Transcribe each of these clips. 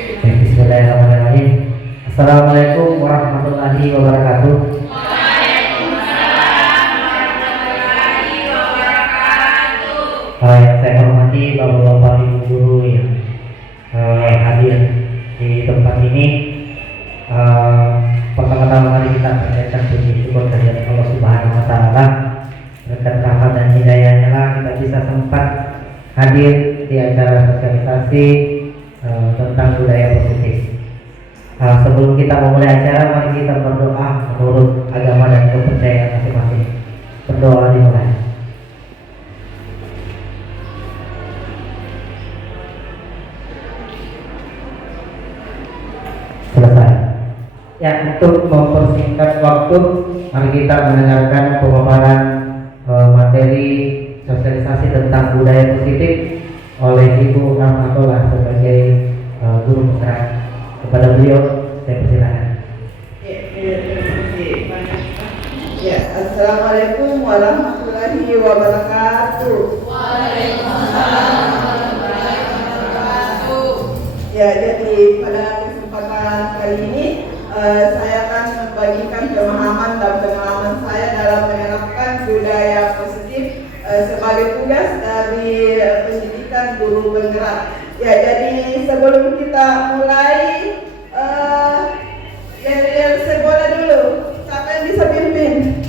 Bismillahirrahmanirrahim. Assalamualaikum warahmatullahi wabarakatuh. Yang saya hormati bapak-bapak ibu guru yang hadir di tempat ini. Pertama-tama kali kita panjatkan puji syukur kehadirat Allah Subhanahu Wa Taala. Berkat rahmat dan hidayahnya lah kita bisa sempat hadir di acara sosialisasi tentang budaya positif. Sebelum kita memulai acara, mari kita berdoa menurut agama dan kepercayaan masing-masing. Berdoa dimulai. Selesai. Ya, untuk mempersingkat waktu, mari kita mendengarkan pemaparan materi sosialisasi tentang budaya positif oleh Ibu Rahmatullah sebagai guru penggerak. Kepada beliau saya persilakan. Ya, Assalamualaikum warahmatullahi wabarakatuh. Waalaikumsalam warahmatullahi wabarakatuh. Ya, jadi pada kesempatan kali ini saya akan membagikan pemahaman dan pengalaman saya dalam menerapkan budaya positif sebagai tugas dari pendidikan guru penggerak. Ya, jadi sebelum kita mulai, saya boleh dulu, siapa yang bisa pimpin?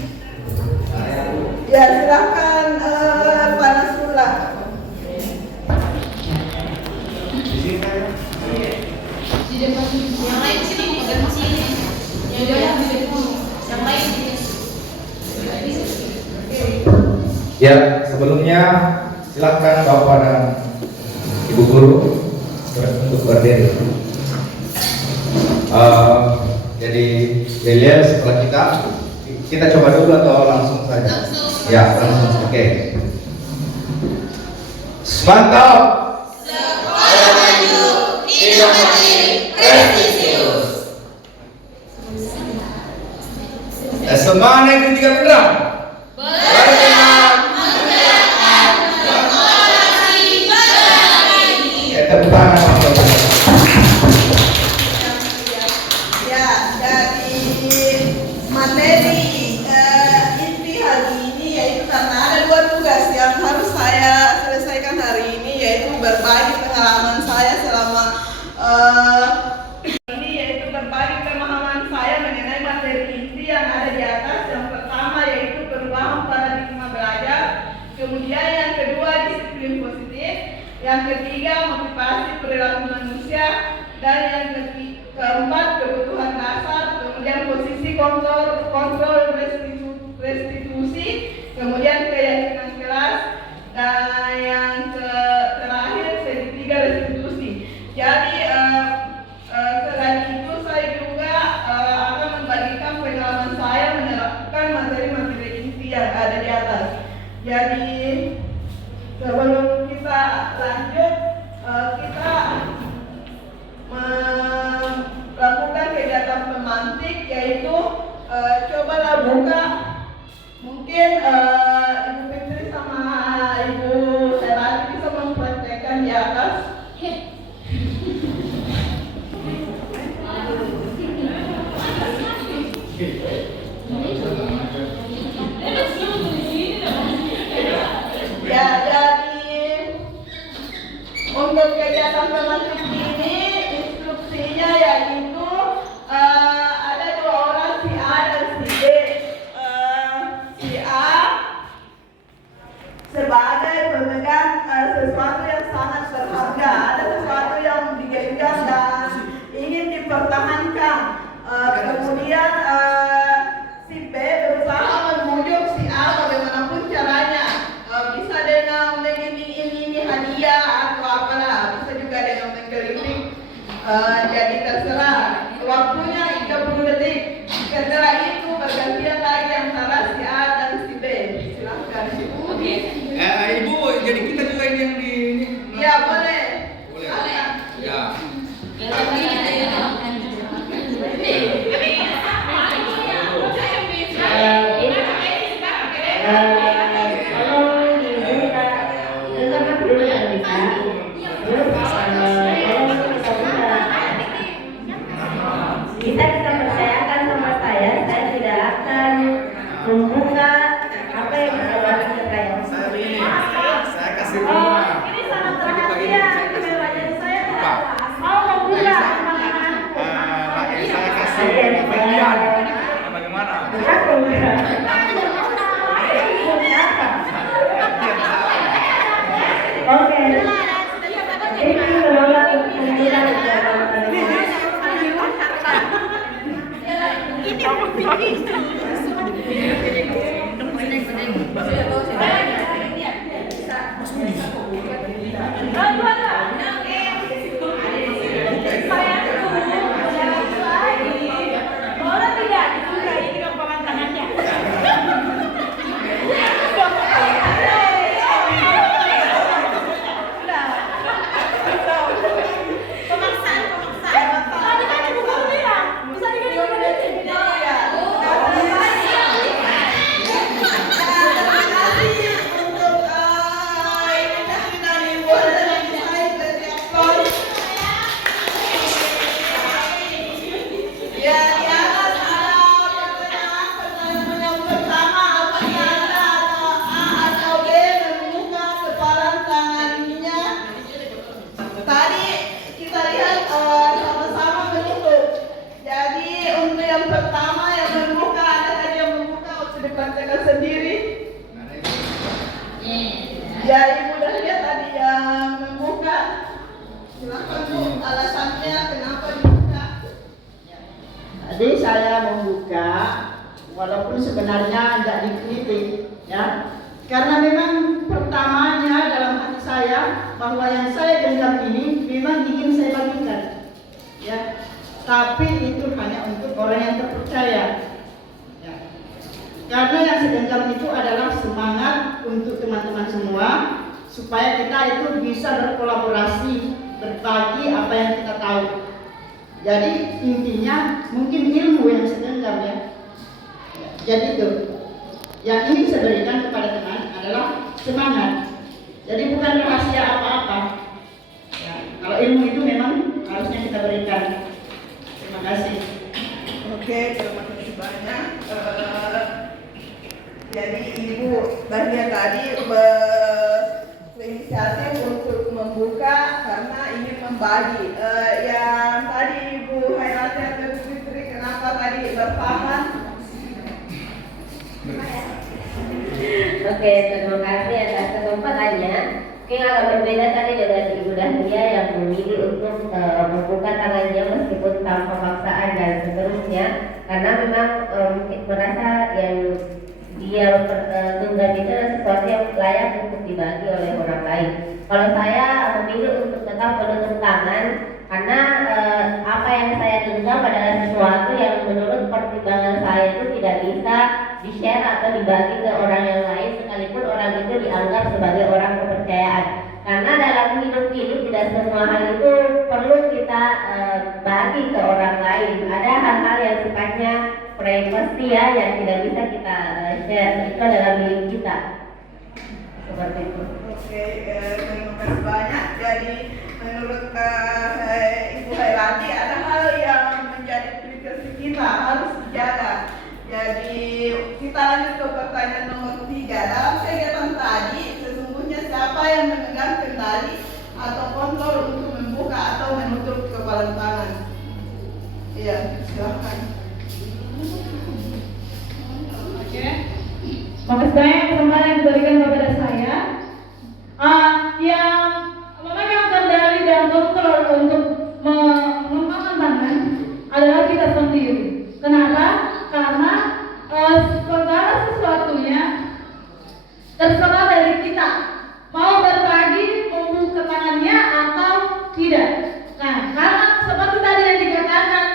Ya, silakan Pak Nasrullah. Yang lain sini, bukan sini. Yang lain sini. Ya, sebelumnya silakan Bapak dan Ibu Guru untuk berdiri. Jadi Delia setelah kita coba dulu atau langsung saja? Ya, langsung. Oke. Mantap. Sekolah maju, inovasi, prestisius. Semangat yang ketiga benar. Bergerak, menggerakkan, berkolaborasi, berani. Tepuk tangan. Ya, dari materi inti hari ini yaitu karena ada dua tugas yang harus saya selesaikan hari ini, yaitu berbagi pengalaman saya selama ini, yaitu berbagi pemahaman saya mengenai materi inti yang ada di atas. Yang pertama yaitu perubahan paradigma belajar, kemudian yang kedua disiplin positif, yang ketiga motivasi perilaku manusia, dan yang keempat kebutuhan dasar, kemudian posisi kontrol restitusi, kemudian keyakinan kelas, dan yang terakhir segitiga restitusi. Jadi selain itu saya juga akan membagikan pengalaman saya menerapkan materi-materi inti yang ada di atas. Jadi sebelum kita lanjut, kita melakukan kegiatan pemantik, yaitu cobalah buka, mungkin Ibu Fitri sama Ibu Herati bisa mempraktekkan di atas. Ya, jadi untuk kegiatan pemantik ini instruksinya yaitu ada dua orang, si A dan si B. Si A sebagai pemegang sesuatu yang sangat berharga, ada sesuatu yang digenggam dan ingin dipertahankan. Kemudian si B berusaha membujuk si A bagaimanapun caranya, bisa dengan mengiming-imingi hadiah atau apalah, bisa juga dengan mengkritik. Jadi terserah. Waktunya 30 detik. Setelah itu bergantian lagi antara si A dan si B. Silahkan Ibu. Ibu, jadi kita juga yang di ini. Ya, boleh. Boleh. Ya. Ya, Ibu Dahlia tadi yang membuka. Silakan Bu, alasannya kenapa dibuka? Jadi saya membuka, walaupun sebenarnya tidak dikritik, ya, karena memang pertamanya dalam hati saya bahwa yang saya genggam ini memang ingin saya bagikan, ya, tapi itu hanya untuk orang yang terpercaya, ya. Karena yang saya genggam itu adalah semangat untuk teman-teman semua supaya kita itu bisa berkolaborasi, berbagi apa yang kita tahu. Jadi intinya mungkin ilmu yang saya genggam, ya. Jadi itu yang ingin saya berikan kepada teman adalah semangat. Jadi bukan rahasia apa-apa, ya, kalau ilmu itu memang harusnya kita berikan. Terima kasih. Oke, terima kasih banyak. Jadi Ibu Dahlia tadi berinisiatif untuk membuka karena ingin membagi. Yang tadi Ibu Hairati atau Ibu Fitri, kenapa tadi bertahan? Oke, terima kasih atas kesempatannya. Mungkin agak berbeda tadi dengan Ibu Dahlia yang memilih untuk membuka tangannya meskipun tanpa paksaan dan seterusnya, karena memang mungkin merasa yang dia genggam itu adalah sesuatu yang layak untuk dibagi oleh orang lain. Kalau saya memilih untuk tetap menutup tangan karena apa yang saya genggam adalah sesuatu yang menurut pertimbangan saya itu tidak bisa di-share atau dibagi ke orang yang lain, sekalipun orang itu dianggap sebagai orang kepercayaan. Karena dalam hidup ini tidak semua hal itu perlu kita bagi ke orang lain. Ada hal-hal yang sifatnya privacy, ya, yang tidak bisa kita share, itu adalah milik kita. Seperti itu. Oke, terima kasih banyak. Jadi menurut Ibu Hairati ada hal yang menjadi privasi kita harus dijaga. Jadi kita lanjut ke pertanyaan nomor 3. Dalam kegiatan tadi sesungguhnya siapa yang memegang kendali atau kontrol untuk membuka atau menutup kepalan tangan? Iya, silakan. Oke. Makasih banyak kesempatan yang diberikan kepada saya. Yang memegang kendali dan kontrol untuk mengembangkan tangan adalah kita sendiri. Kenapa? Karena segala sesuatunya terserah dari kita, mau berbagi, membuka tangannya atau tidak. Nah, karena seperti tadi yang dikatakan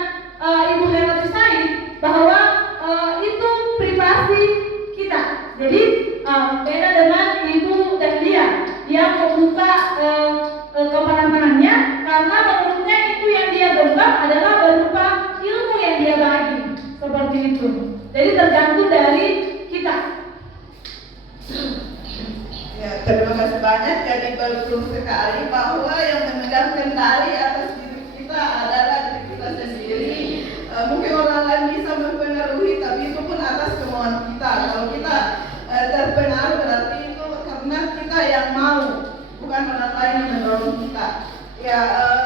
Ibu Hairati Said bahwa itu privasi kita. Jadi beda dengan Ibu Dahlia yang membuka kepalan tangannya karena menurutnya itu yang dia genggam adalah berupa ilmu yang dia bagi. Seperti itu. Jadi tergantung dari kita. Ya, terima kasih banyak. Jadi betul sekali bahwa yang memegang kendali atas diri kita adalah diri kita sendiri. Mungkin orang lain bisa mempengaruhi, tapi itu pun atas kemauan kita. Kalau kita terpengaruh berarti itu karena kita yang mau, bukan orang lain yang mendorong kita. Ya,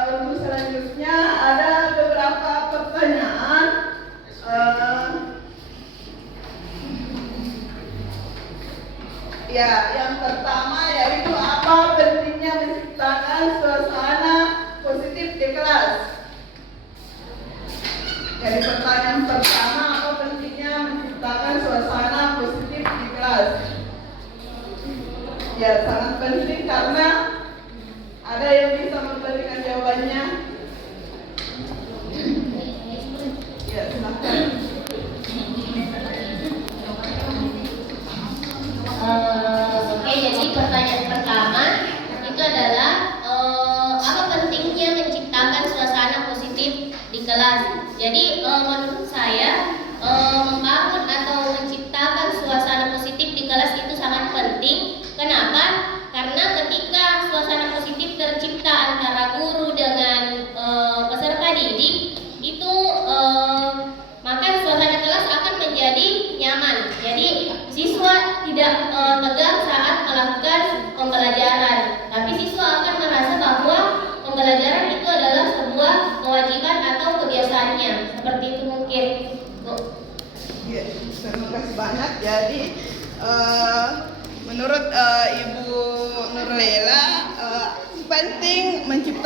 untuk selanjutnya ada beberapa pertanyaan. Ya, yang pertama yaitu apa pentingnya menciptakan suasana positif di kelas? Jadi pertanyaan pertama, apa pentingnya menciptakan suasana positif di kelas? Ya, sangat penting karena ada yang bisa memberikan jawabannya. Ya, silakan. Oke, jadi pertanyaan pertama itu adalah apa pentingnya menciptakan suasana positif di kelas. Jadi menurut saya membangun atau menciptakan suasana positif di kelas itu sangat penting. Kenapa? Karena ketika suasana positif tercipta antara guru dengan peserta didik, itu maka suasana kelas akan menjadi nyaman. Jadi siswa tidak tegang saat melakukan pembelajaran, tapi siswa akan merasa bahwa pembelajaran itu adalah sebuah kewajiban atau kebiasaannya. Seperti itu mungkin, Bu. Ya, terima kasih banyak. Jadi menurut Ibu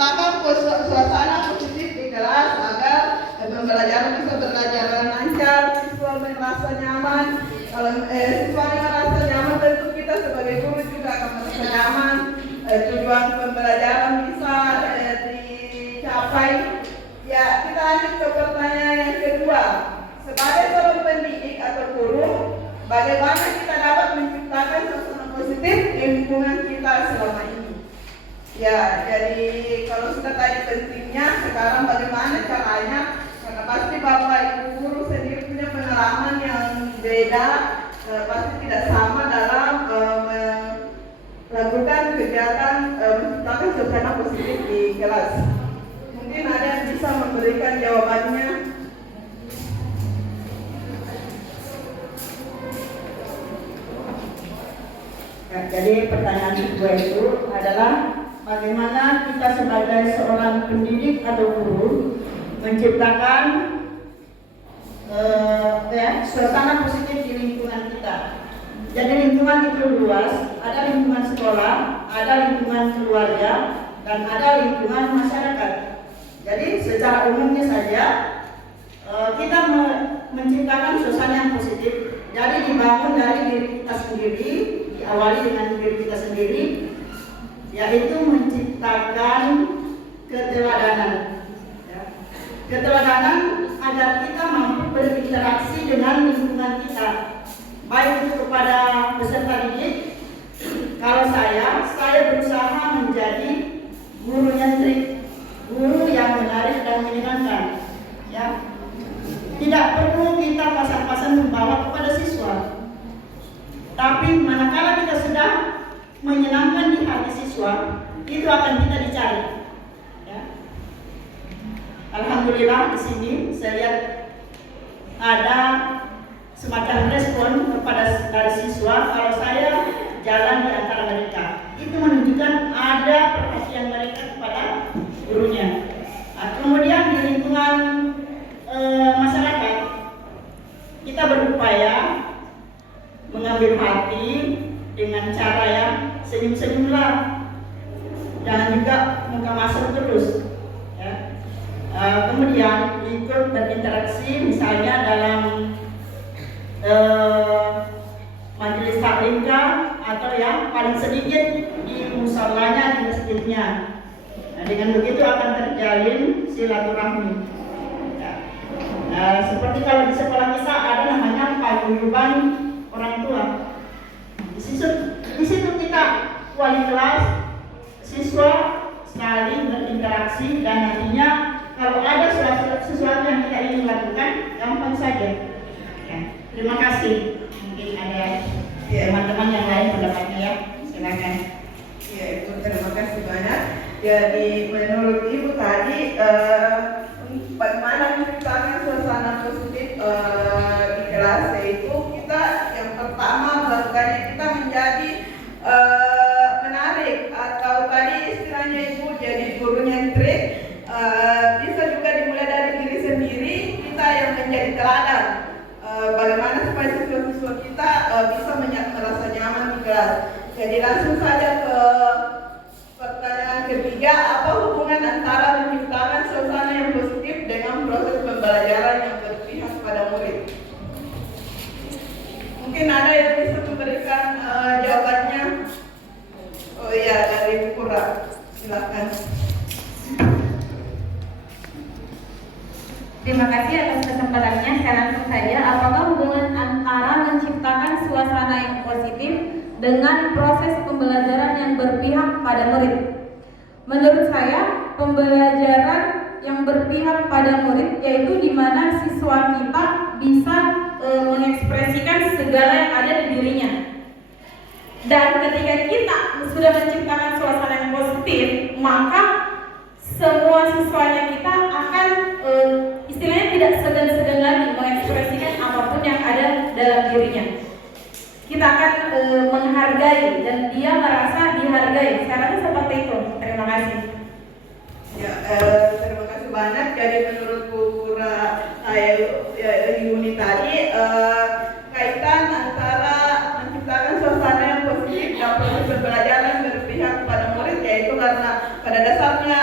menciptakan suasana positif di kelas agar pembelajaran bisa berjalan lancar, siswa merasa nyaman. Kalau siswa merasa nyaman, tentu kita sebagai guru juga akan merasa nyaman. Tujuan pembelajaran bisa dicapai. Ya, kita lanjut ke pertanyaan yang kedua. Sebagai seorang pendidik atau guru, bagaimana kita dapat menciptakan suasana positif di lingkungan kita selama ini? Ya, jadi kalau sudah tadi pentingnya, sekarang bagaimana caranya? Karena pasti Bapak Ibu guru sendiri punya pengalaman yang beda, pasti tidak sama dalam melakukan kegiatan menciptakan suasana positif di kelas. Mungkin ada yang bisa memberikan jawabannya. Nah, jadi pertanyaan kedua itu adalah bagaimana kita sebagai seorang pendidik atau guru menciptakan suasana positif di lingkungan kita. Jadi lingkungan itu luas, ada lingkungan sekolah, ada lingkungan keluarga, dan ada lingkungan masyarakat. Jadi secara umumnya saja kita menciptakan suasana yang positif. Jadi dibangun dari diri kita sendiri, diawali dengan diri kita sendiri, yaitu menciptakan keteladanan. Keteladanan agar kita mampu berinteraksi dengan lingkungan kita, baik itu kepada peserta didik. Kalau saya berusaha menjadi guru nyentrik, guru yang menarik dan menyenangkan. Ya, tidak perlu kita pasang-pasang membawa kepada siswa, tapi manakala kita sudah menyenangkan di hati siswa, itu akan kita dicari. Ya. Alhamdulillah di sini saya lihat ada semacam respon dari siswa kalau saya jalan di antara mereka. Itu menunjukkan ada perhatian mereka kepada gurunya. Nah, kemudian di lingkungan masyarakat kita berupaya mengambil hati dengan cara yang senyum-senyumlah, jangan juga muka masuk terus. Ya. Kemudian ikut berinteraksi misalnya dalam majelis taklimka atau yang paling sedikit di musallanya di masjidnya. Nah, dengan begitu akan terjalin silaturahmi. Seperti kalau di sekolah kita ada namanya paguyuban orang tua. Di situ kita wali kelas, siswa saling berinteraksi, dan nantinya kalau ada sesuatu yang kita ingin lakukan, gampang saja. Ya, terima kasih. Mungkin ada teman-teman yang lain pendapatnya, ya. Silakan. Ya, Ibu, terima kasih banyak. Jadi menurut Ibu tadi bagaimana menciptakan suasana positif di kelas, yaitu kita yang pertama melakukannya kita menjadi menarik, atau tadi istilahnya Ibu jadi guru nyentrik. Bisa juga dimulai dari diri sendiri, kita yang menjadi teladan. Bagaimana supaya siswa-siswa kita bisa merasa nyaman di kelas. Jadi langsung saja ke pertanyaan ketiga, apa hubungan antara menciptakan suasana yang positif dengan proses pembelajaran yang berpihak pada murid? Mungkin ada yang bisa memberikan jawabannya. Oh iya, dari Pura, silakan. Terima kasih atas kesempatannya. Saya langsung saja. Apakah hubungan antara menciptakan suasana yang positif dengan proses pembelajaran yang berpihak pada murid? Menurut saya, pembelajaran yang berpihak pada murid yaitu di mana siswa kita bisa mengekspresikan segala yang ada di dirinya. Dan ketika kita sudah menciptakan suasana yang positif, maka semua siswanya kita akan istilahnya tidak segan-segan lagi mengekspresikan apapun yang ada dalam dirinya. Kita akan menghargai dan dia merasa dihargai. Saya rasa seperti itu. Terima kasih. Ya, terima kasih banyak. Jadi menurut Bu Pura Yuni tadi, kaitan antara menciptakan suasana yang positif dan proses pembelajaran berpihak pada murid, yaitu karena pada dasarnya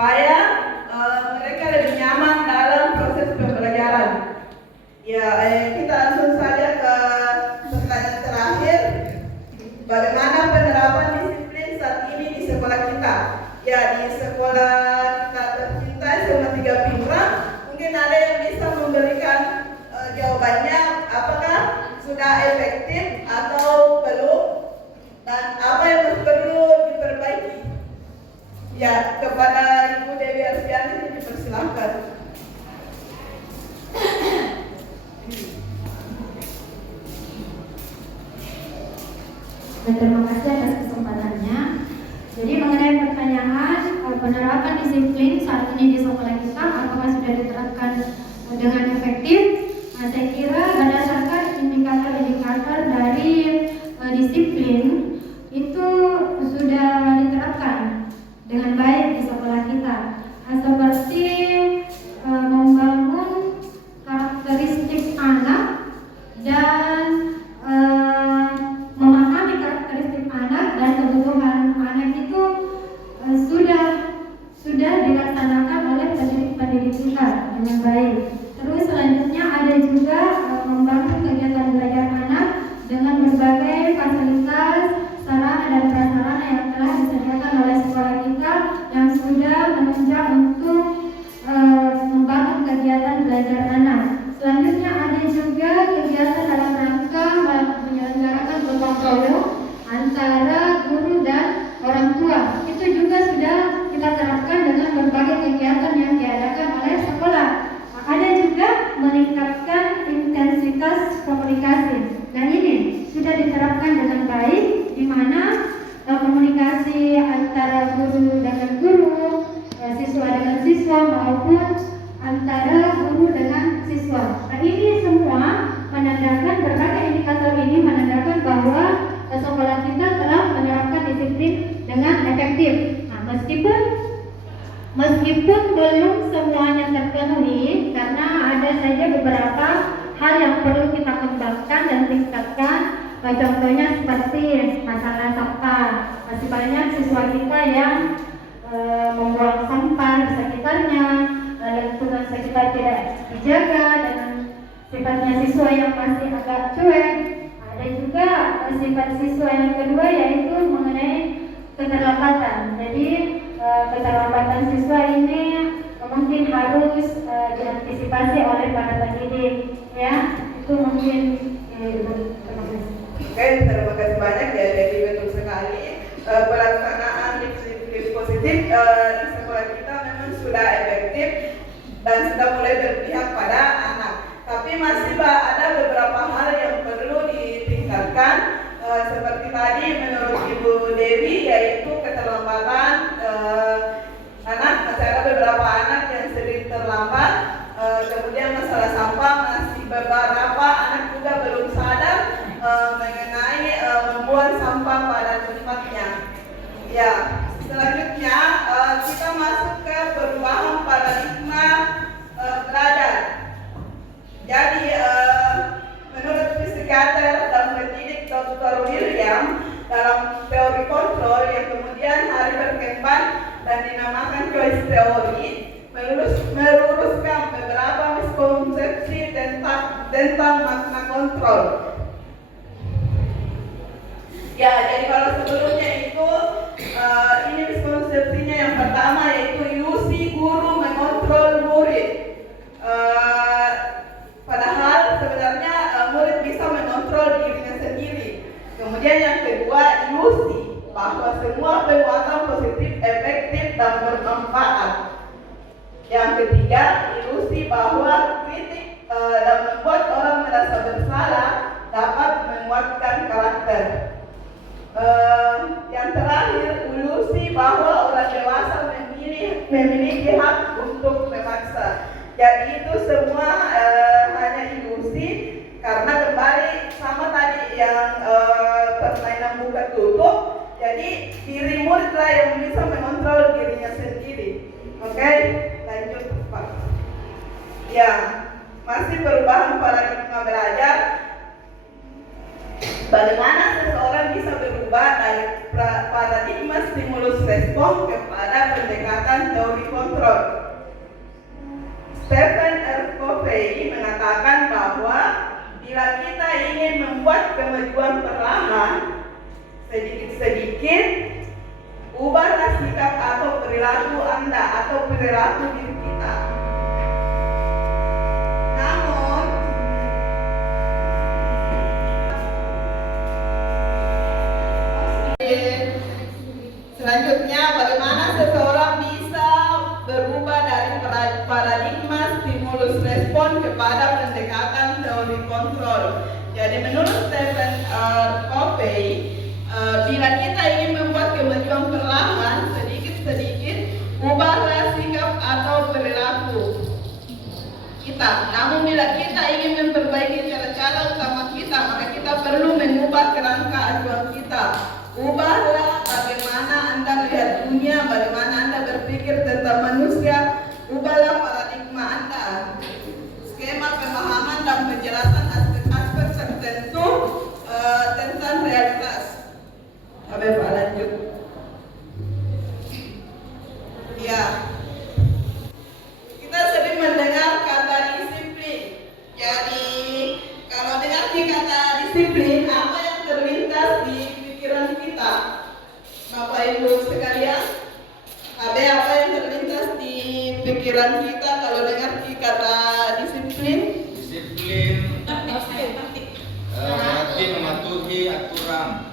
supaya mereka lebih nyaman dalam proses pembelajaran. Ya, kita langsung saja ke pertanyaan terakhir. Bagaimana penerapan disiplin saat ini di sekolah kita? Ya, di sekolah kita tercinta SMA 3 Pindrang, mungkin ada yang bisa memberikan jawabannya, apakah sudah efektif atau belum, dan apa yang masih perlu diperbaiki. Ya, kepada Ibu Dewi Arsiani dipersilakan. Terima kasih atas kesempatannya. Jadi mengenai pertanyaan penerapan disiplin saat ini di sekolah kita apakah sudah diterapkan dengan efektif? Saya kira berdasarkan indikator-indikator dari disiplin itu sudah diterapkan dengan baik di sekolah kita, seperti membangun karakteristik anak dan memahami karakteristik anak dan kebutuhan anak itu sudah dilaksanakan oleh pendidik kita dengan baik. Terus selanjutnya ada juga membangun kegiatan belajar anak dengan berbagai fasilitas, sarana dan prasarana yang telah disediakan oleh sekolah kita yang sudah menunjang untuk membangun kegiatan belajar anak. Selanjutnya ada juga kegiatan dalam rangka menyelenggarakan gotong royong antara guru dan orang tua. Itu juga sudah kita terapkan dengan berbagai kegiatan yang diadakan oleh sekolah. Ada juga meningkatkan intensitas komunikasi, dan ini sudah diterapkan dengan baik, di mana komunikasi antara guru dengan guru, siswa dengan siswa, maupun antara guru dengan siswa. Nah, ini semua menandakan, berbagai indikator ini menandakan bahwa sekolah kita telah menerapkan disiplin dengan efektif. Nah, meskipun belum semuanya terpenuhi, karena ada saja beberapa hal yang perlu kita kembangkan dan tingkatkan. Contohnya seperti masalah sampah. Masih banyak siswa kita yang membuang sampah di sekitarnya, lingkungan sekitar tidak dijaga, dengan sifatnya siswa yang masih agak cuek. Ada juga sifat siswa yang kedua, yaitu mengenai keterlambatan. Jadi keterlambatan siswa ini mungkin harus diantisipasi oleh para pendidik, ya. Itu mungkin Oke, terima kasih banyak ya, jadi betul sekali pelaksanaan disiplin positif di sekolah kita memang sudah efektif dan sudah mulai berpihak pada anak. Tapi masih ada beberapa hal yang perlu ditingkatkan, seperti tadi menurut Ibu Dewi, yaitu keterlambatan anak. Masih ada beberapa anak yang sering terlambat. Kemudian masalah sampah, masih beberapa anak juga belum sadar mengenai membuang sampah pada tempatnya. Ya, selanjutnya kita masuk ke perubahan paradigma belajar. Jadi menurut psikiater dan pendidik Dr. William, dalam teori kontrol yang kemudian hari berkembang dan dinamakan choice theory, meluruskan beberapa miskonsepsi tentang makna kontrol. Ya, jadi kalau sebelumnya itu ini miskonsepsinya yang pertama, yaitu ilusi guru mengontrol murid. Padahal sebenarnya murid bisa mengontrol dirinya sendiri. Kemudian yang kedua, ilusi bahwa semua penguatan positif efektif dan bermanfaat. Yang ketiga, ilusi bahwa kritik dan membuat orang merasa bersalah dapat menguatkan karakter. Yang terakhir, ilusi bahwa orang dewasa memiliki hak untuk memaksa. Jadi itu semua hanya ilusi, karena kembali sama tadi yang permainan buka tutup. Jadi diri murid lah yang bisa mengontrol dirinya sendiri. Oke, lanjut Pak. Ya, masih perubahan paradigma belajar. Bagaimana seseorang bisa berubah berubah dari paradigma stimulus respon kepada pendekatan teori kontrol. Stephen R. Covey mengatakan bahwa bila kita ingin membuat kemajuan perlahan, sedikit-sedikit, ubahlah sikap atau perilaku Anda atau perilaku diri kita. Namun, selanjutnya, bagaimana seseorang bisa berubah dari paradigma stimulus respon kepada pendekatan teori kontrol. Jadi menurut Stephen Covey, bila kita ingin membuat kemajuan perlahan, sedikit-sedikit, ubahlah sikap atau perilaku kita. Namun bila kita ingin memperbaiki cara-cara utama kita, maka kita perlu mengubah kerangka acuan kita. Ubahlah bagaimana Anda melihat dunia, bagaimana Anda berpikir tentang manusia. Ubahlah paradigma Anda, skema pemahaman dan penjelasan aspek-aspek tertentu tentang realitas. Sampai Pak lanjut. Ya, kita sering mendengar kata disiplin. Jadi kalau dengar kata disiplin, apa yang terlintas di pikiran kita? Bapak Ibu sekalian, ada apa yang terlintas di pikiran kita kalau dengar kata disiplin? Disiplin berarti mematuhi aturan.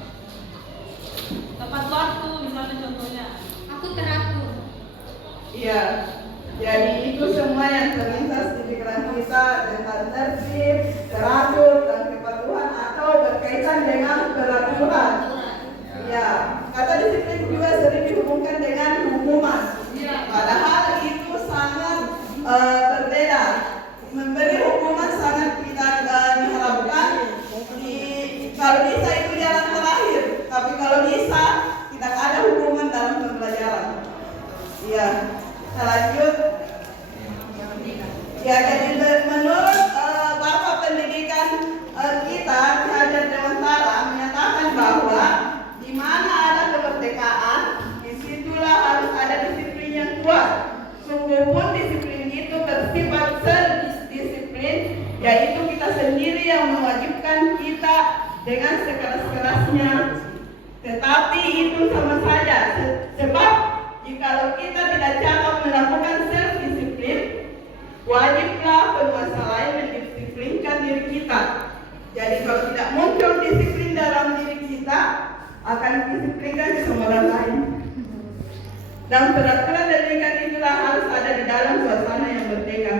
Tepat waktu misalnya contohnya. Aku teratur. Iya, jadi itu semua yang terlintas di pikiran kita tentang tertib, teratur, dan kepatuhan atau berkaitan dengan peraturan. Ya, kata disiplin juga sering dihubungkan dengan hukuman. Padahal itu sangat berbeda. Memberi hukuman sangat tidak diharapkan. Kalau bisa itu jalan terakhir, tapi kalau bisa tidak ada hukuman dalam pembelajaran. Ya, lanjut. Ya, jadi menurut Bapak Pendidikan kita, Ki Hajar Dewantara menyatakan bahwa di mana ada kemerdekaan, disitulah harus ada disiplin yang kuat. Sungguh pun disiplin itu bersifat self-disiplin, yaitu kita sendiri yang mewajibkan kita dengan sekeras-kerasnya. Tetapi itu sama saja, sebab jikalau kita tidak cakap melakukan self-disiplin, wajiblah penguasa lain mendisiplinkan diri kita. Jadi kalau tidak muncul disiplin dalam diri kita, akan disiplinkan sama orang lain. Dan peraturan dan tingkat itulah harus ada di dalam suasana yang merdeka.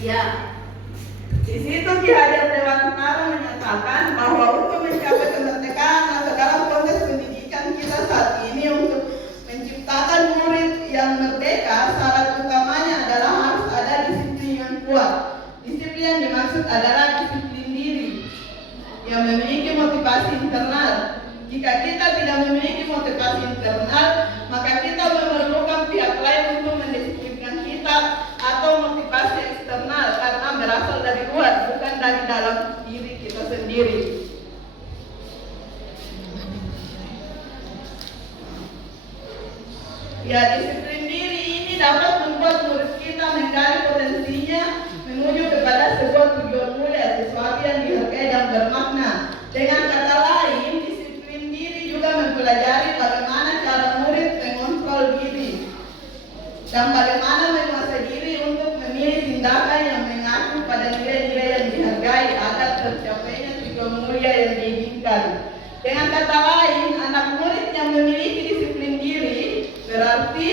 Ya, di situ Ki Hajar Dewantara menyatakan bahwa untuk mencapai kemerdekaan atau dalam konteks pendidikan kita saat ini untuk menciptakan murid yang merdeka, syarat utamanya adalah harus ada disiplin yang kuat. Disiplin yang dimaksud adalah disiplin diri yang memiliki motivasi internal. Jika kita tidak memiliki motivasi internal, maka kita memerlukan pihak lain untuk mendisiplinkan kita atau motivasi eksternal karena berasal dari luar, bukan dari dalam diri kita sendiri. Ya, disiplin diri ini dapat membuat murid kita menggali potensinya menuju kepada sebuah tujuan mulia, sesuatu yang dihargai dan bermakna. Dengan kata lain, disiplin diri juga mempelajari bagaimana cara murid mengontrol diri dan bagaimana menguasai diri untuk memilih tindakan yang mengacu pada nilai-nilai yang dihargai agar tercapainya tujuan mulia yang diinginkan. Dengan kata lain, anak murid yang memiliki disiplin diri berarti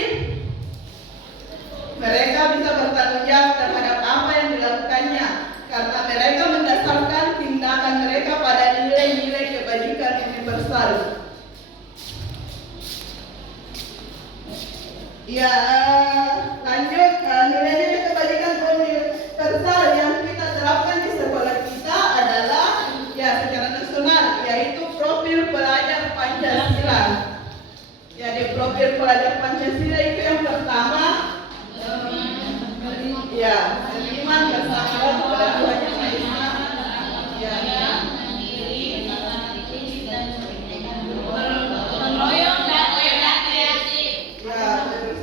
mereka bisa bertanggung jawab terhadap apa yang dilakukannya karena mereka mendasarkan tindakan mereka pada nilai-nilai kebajikan universal. Ya, lanjut, nilai-nilai kebajikan universal yang kita terapkan di sekolah kita adalah ya secara nasional, yaitu profil pelajar Pancasila. Jadi profil pelajar Pancasila itu yang pertama, ya, beriman bersama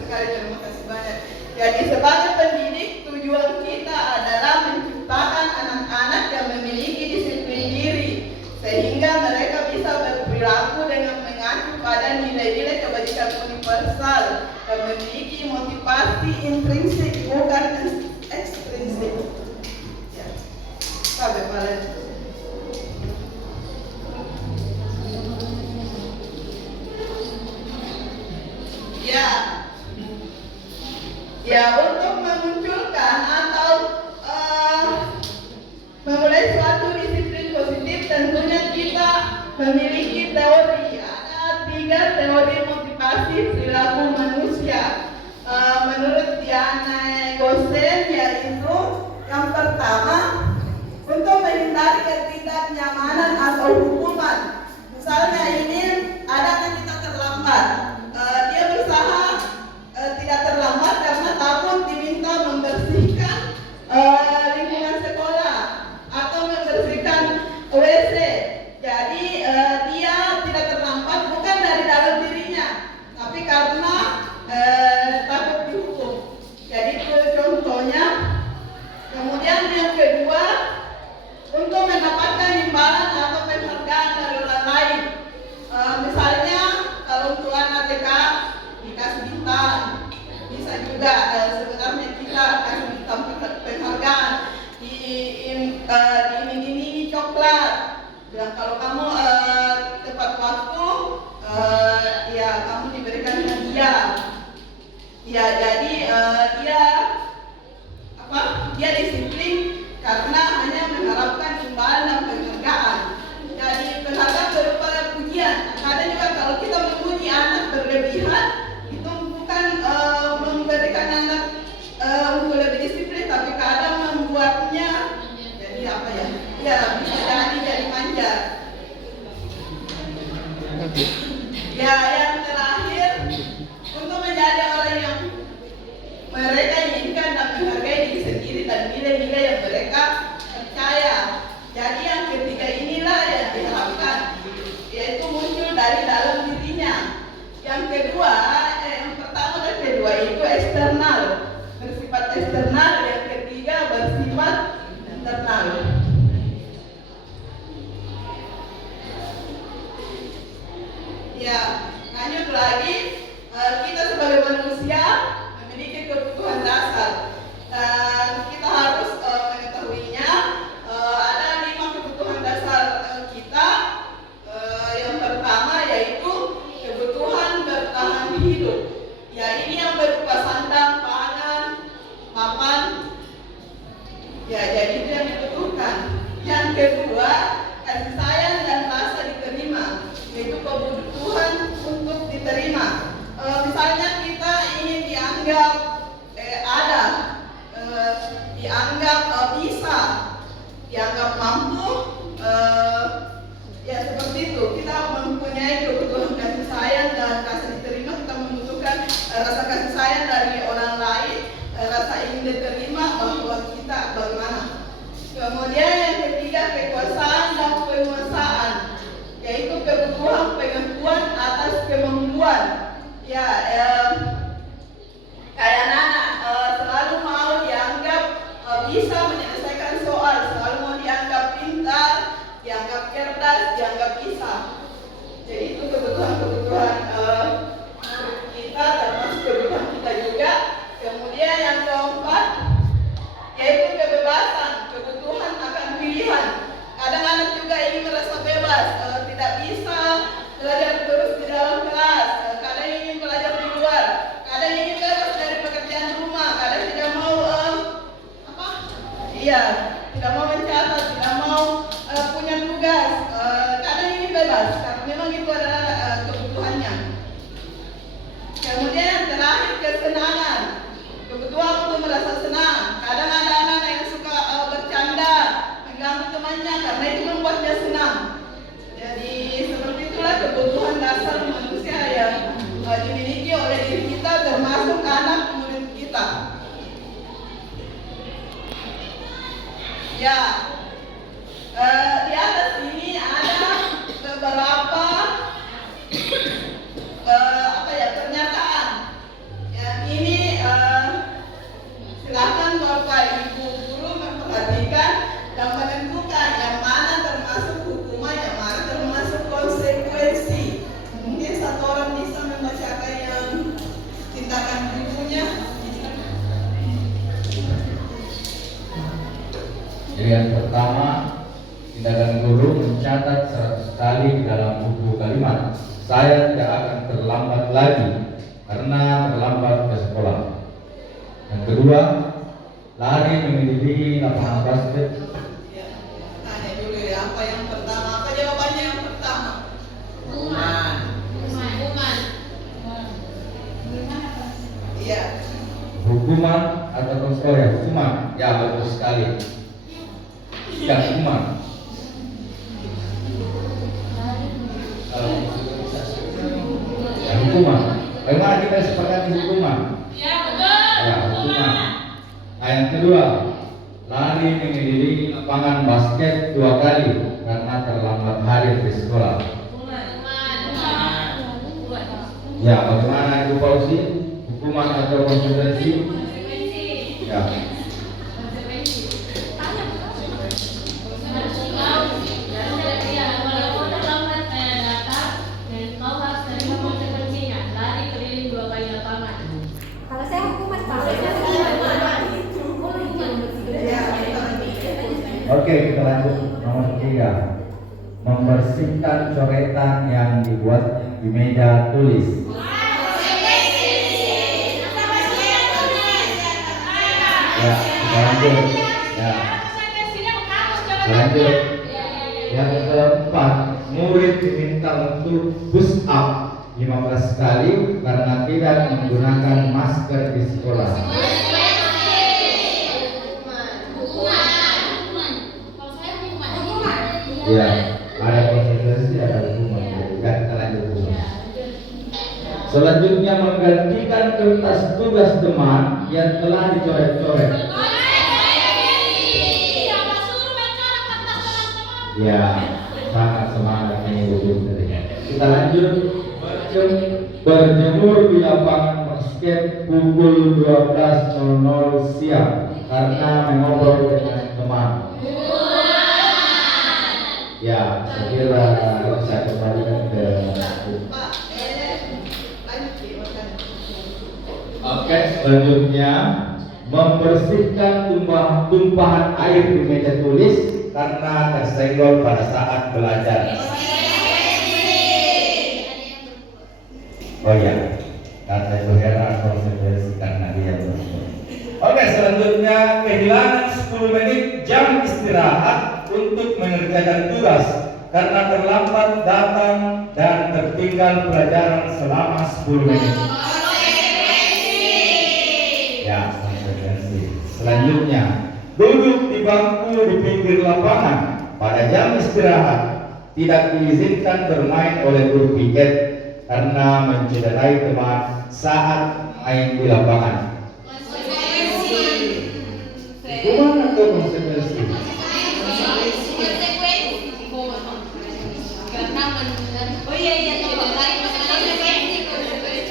sekali, terima kasih banyak. Jadi sebagai pendidik, tujuan kita adalah menciptakan anak-anak yang memiliki disiplin diri, sehingga mereka bisa berperilaku dengan mengacu pada nilai-nilai kebajikan universal dan memiliki motivasi intrinsik bukan ekstrinsik. Ya, sampai pada ya untuk memunculkan atau memulai suatu disiplin positif, tentunya kita memiliki teori. Ada 3 teori motivasi perilaku manusia. Menurut Diana Gosen, yaitu yang pertama, untuk menghindari ketidaknyamanan atau hukuman. Misalnya ini ada yang kita terlambat, dia berusaha tidak terlambat karena takut diminta membersihkan lingkungan sekolah atau membersihkan WC. Jadi dia tidak terlambat bukan dari dalam dirinya, tapi karena takut dihukum. Jadi itu contohnya. Kemudian yang kedua, untuk mendapatkan imbalan atau penghargaan dari orang lain. Misalnya kalau Tuhan ATK dikasih bintang, bisa juga sebenarnya kita kasih bintang penghargaan, diiming-imingi coklat. Dan kalau kamu tepat waktu, ya kamu diberikan hadiah. Ya jadi dia disiplin karena hanya mengharapkan imbalan dan penghargaan. Jadi penghargaan berupa pujian. Kadang juga kalau kita memuji anak berlebihan, itu bukan memberikan anak untuk lebih disiplin, tapi kadang membuatnya jadi apa ya? Ya bisa jadi manja. Ya yang terakhir, untuk menjadi orang yang mereka inginkan dan menghargai diri sendiri dan nilai-nilai yang mereka percaya. Jadi yang ketiga inilah yang diharapkan, yaitu muncul dari dalam dirinya. Yang kedua, yang pertama dan kedua itu eksternal, bersifat eksternal. Yang ketiga bersifat internal. Ya, lanjut lagi, kita sebagai manusia memiliki kebutuhan dasar dan kita harus mengetahuinya. Ada 5 kebutuhan dasar kita. Yang pertama yaitu kebutuhan bertahan hidup. Ya ini yang berupa sandang, pangan, papan. Ya jadi itu yang dibutuhkan. Yang kedua, kasih sayang dan rasa diterima, yaitu kebutuhan untuk diterima. Misalnya kita ingin dianggap dianggap bisa, dianggap mampu, ya seperti itu. Kita mempunyai kebutuhan kasih sayang dan rasa diterima. Kita membutuhkan rasa kasih sayang dari orang lain, rasa ingin diterima bahwa kita bagaimana. Kemudian yang ketiga, kekuasaan dan penguasaan, yaitu kebutuhan pengakuan atas kemampuan. Ya, kayak anak selalu mau dianggap bisa menyelesaikan soal, selalu mau dianggap pintar, dianggap cerdas, dianggap bisa. Jadi itu kebutuhan-kebutuhan kita, termasuk kebutuhan kita juga. Kemudian yang keempat, yaitu kebebasan, kebutuhan akan pilihan. Kadang anak juga ingin merasa bebas, tidak bisa belajar terus di dalam kelas, kadang ingin belajar di luar, kadang ingin bebas dari pekerjaan rumah, kadang tidak mau tidak mau mencatat, tidak mau punya tugas, kadang ingin bebas, karena memang itu adalah kebutuhannya. Kemudian yang terakhir, kesenangan, kebutuhan untuk merasa senang. Kadang ada anak yang suka bercanda, mengganggu temannya, karena itu membuatnya senang. Jadi seperti itulah kebutuhan dasar manusia yang dimiliki oleh diri kita, termasuk anak murid kita. Ya, di atas ini ada beberapa pernyataan. Ya, kedua, lari mengelilingi lapangan basket. Tanya dulu ya, apa yang pertama? Apa jawabannya yang pertama? Hukuman. Iya. Hukuman atau hukuman? Ya, betul sekali. Ya, hukuman. Ya, hukuman. Bagaimana kita sepakati hukuman? Ya, betul. Ya, hukuman. Nah, yang kedua, lari mengelilingi lapangan basket 2 kali karena terlambat hadir di sekolah. Ya, bagaimana Ibu Fauzi? Hukuman atau konsekuensi? Ya. Kalau saya hukuman Pak. Oke, kita lanjut nomor 3. Membersihkan coretan yang dibuat di meja tulis. Ya, kita lanjut. Ya. Lanjut. Yang keempat, murid diminta untuk push up 15 kali karena tidak menggunakan masker di sekolah. Ya, ada konsekuensi, ada hukuman. Ya, kita lanjut dulu. Selanjutnya, menggantikan kertas tugas teman yang telah dicoret-coret. Ya, sangat semangat ini Ibu. Kita lanjut. Berjemur di lapangan basket pukul 12.00 siang karena mengobrol dengan teman. Ya, saya kira saya kembalikan ke Pak, lanjut ya, makanya. Oke, selanjutnya membersihkan tumpahan air di meja tulis karena tersenggol pada saat belajar. Oh ya, kata Ibu Hera konsekuensi karena dia bersyukur. Oke, selanjutnya kehilangan 10 menit jam istirahat untuk mengerjakan tugas karena terlambat datang dan tertinggal pelajaran selama 10 menit. Ya, konsekuensi. Selanjutnya, duduk di bangku di pinggir lapangan pada jam istirahat, tidak diizinkan bermain oleh guru piket karena mencederai teman saat main di lapangan. Hukuman atau konsekuensi?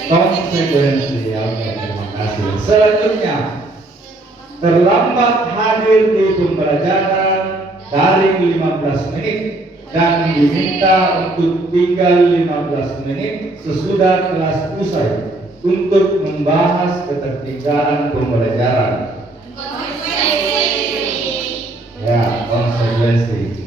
Konsekuensi. Oke, terima kasih. Selanjutnya, terlambat hadir di pembelajaran daring 15 menit dan diminta untuk tinggal 15 menit sesudah kelas usai untuk membahas ketertinggalan pembelajaran. Ya, konsekuensi.